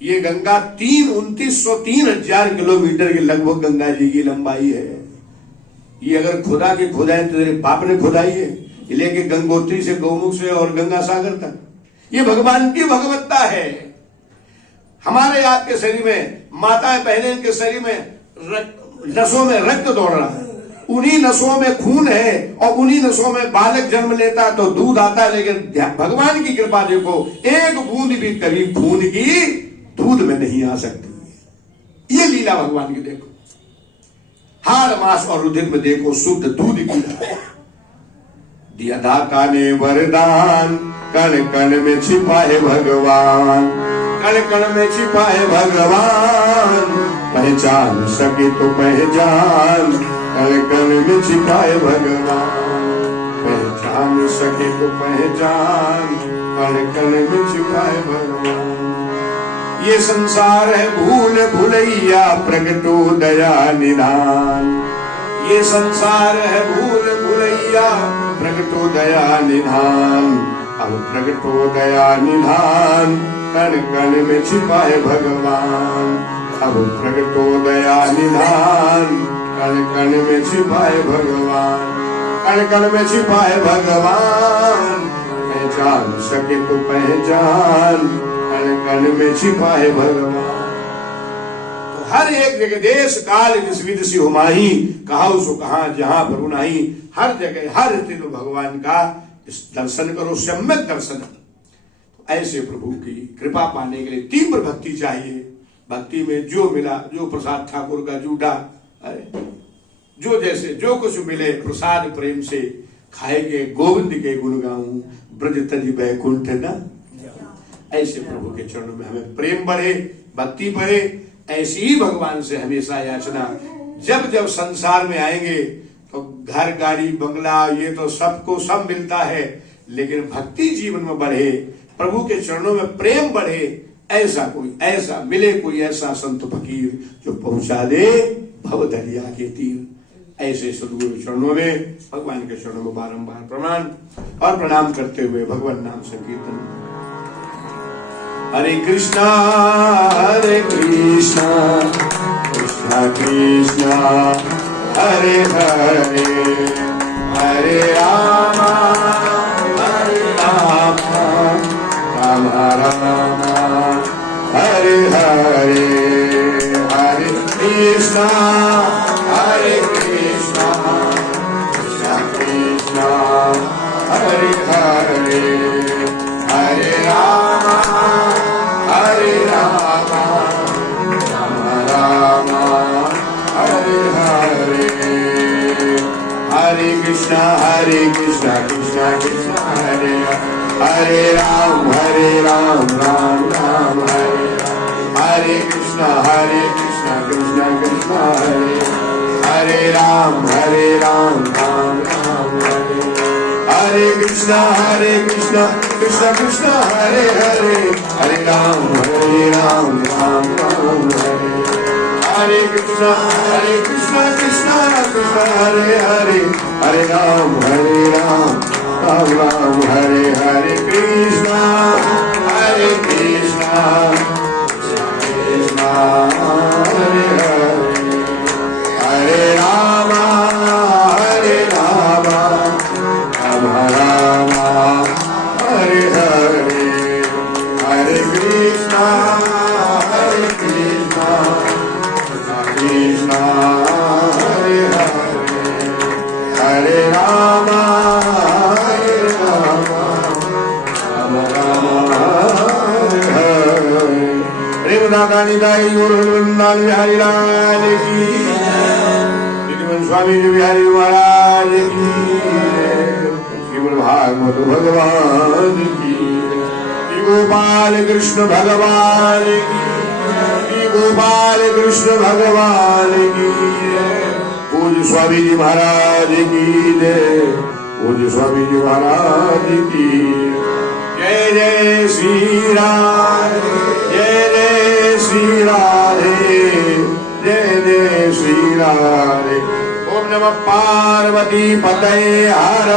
ये गंगा 2903,000 किलोमीटर की लगभग गंगा जी की लंबाई है। ये अगर खुदा की खुदाई तो तेरे बाप ने खुदाई है, लेके गंगोत्री से गौमुख से और गंगा सागर तक, ये भगवान की भगवत्ता है। हमारे आपके शरीर में माताएं पहले इनके शरीर में नसों में रक्त दौड़ रहा है, उन्हीं नसों में खून है और उन्हीं नसों में बालक जन्म लेता है तो दूध आता है। लेकिन भगवान की कृपा देखो, एक बूंद भी कभी खून की दूध में नहीं आ सकती। ये लीला भगवान की देखो, हाड़ मांस और रुधिर में देखो शुद्ध दूध की दिया दाता ने वरदान, कण कण में छिपा है भगवान, कण कण में छिपा है भगवान। पहचान सके तो पहचान, कण कण में छिपा है भगवान। पहचान सके तो पहचान, कण कण में छिपा है भगवान। ये संसार है भूल भुलैया, प्रगटो दया निधान। ये संसार है भूल भुलैया, प्रगटो दया निधान। अब प्रगटो दया निधान, कण कण में छिपा है भगवान। अब प्रगटो दया निधान, कण कण में छिपाए भगवान, कण कण में छिपाए भगवान, पहचान सके तो पहचान, कण कण में छिपाए भगवान। तो हर एक जगह देश काल जिस विधि से हुमाही, कहा सो कहा जहां पर नाही, हर जगह हर स्थिति में भगवान का दर्शन करो, सम्यक दर्शन। ऐसे प्रभु की कृपा पाने के लिए तीव्र भक्ति चाहिए। भक्ति में जो मिला, जो प्रसाद ठाकुर का जूठा, अरे जो जैसे जो कुछ मिले प्रसाद प्रेम से खाएंगे, गोविंद के गुण गाऊं, ब्रज तज बैकुंठ न। ऐसे प्रभु के चरणों में हमें प्रेम बढ़े, भक्ति बढ़े। ऐसी ही भगवान से हमेशा याचना। जब जब संसार में आएंगे तो घर गाड़ी बंगला ये तो सबको सब मिलता है, लेकिन भक्ति जीवन में बढ़े, प्रभु के चरणों में प्रेम बढ़े। ऐसा कोई ऐसा मिले, कोई ऐसा संत फकीर जो पहुंचा दे भव दरिया के तीर। ऐसे सदगुरु चरणों में, भगवान के चरणों में बारंबार प्रणाम और प्रणाम करते हुए भगवान नाम संकीर्तन। हरे कृष्णा कृष्णा कृष्णा हरे हरे, हरे रामा राम राम हरे हरे, हरे कृष्णा कृष्णा कृष्णा हरे हरे, हरे राम राम हरे हरे, हरे कृष्णा कृष्णा कृष्णा हरे हरे, राम राम राम हरे, हरे कृष्णा कृष्णा कृष्णा हरे हरे, राम राम राम हरे, हरे कृष्णा कृष्णा कृष्णा हरे हरे, हरे राम राम राम हरे, हरे कृष्णा कृष्णा कृष्णा हरे हरे, हरे राम राम राम हरे, हरे कृष्णा कृष्णा हरे हरे, हरे राम राम राम हरे हरे, हरे कृष्णा कृष्णा हरे हरे, हरे राम दाई बिहारी लाल की, स्वामी जी बिहारी महाराज की, श्रीमद् भागवत भगवान की, गोपाल कृष्ण भगवान की, गोपाल कृष्ण भगवान की, पूज्य स्वामी जी महाराज की जय, पूज्य स्वामी जी महाराज की जय। जय श्री राम, जय श्री राधे, जय श्री राधे। ओम नमः पार्वती पतये हर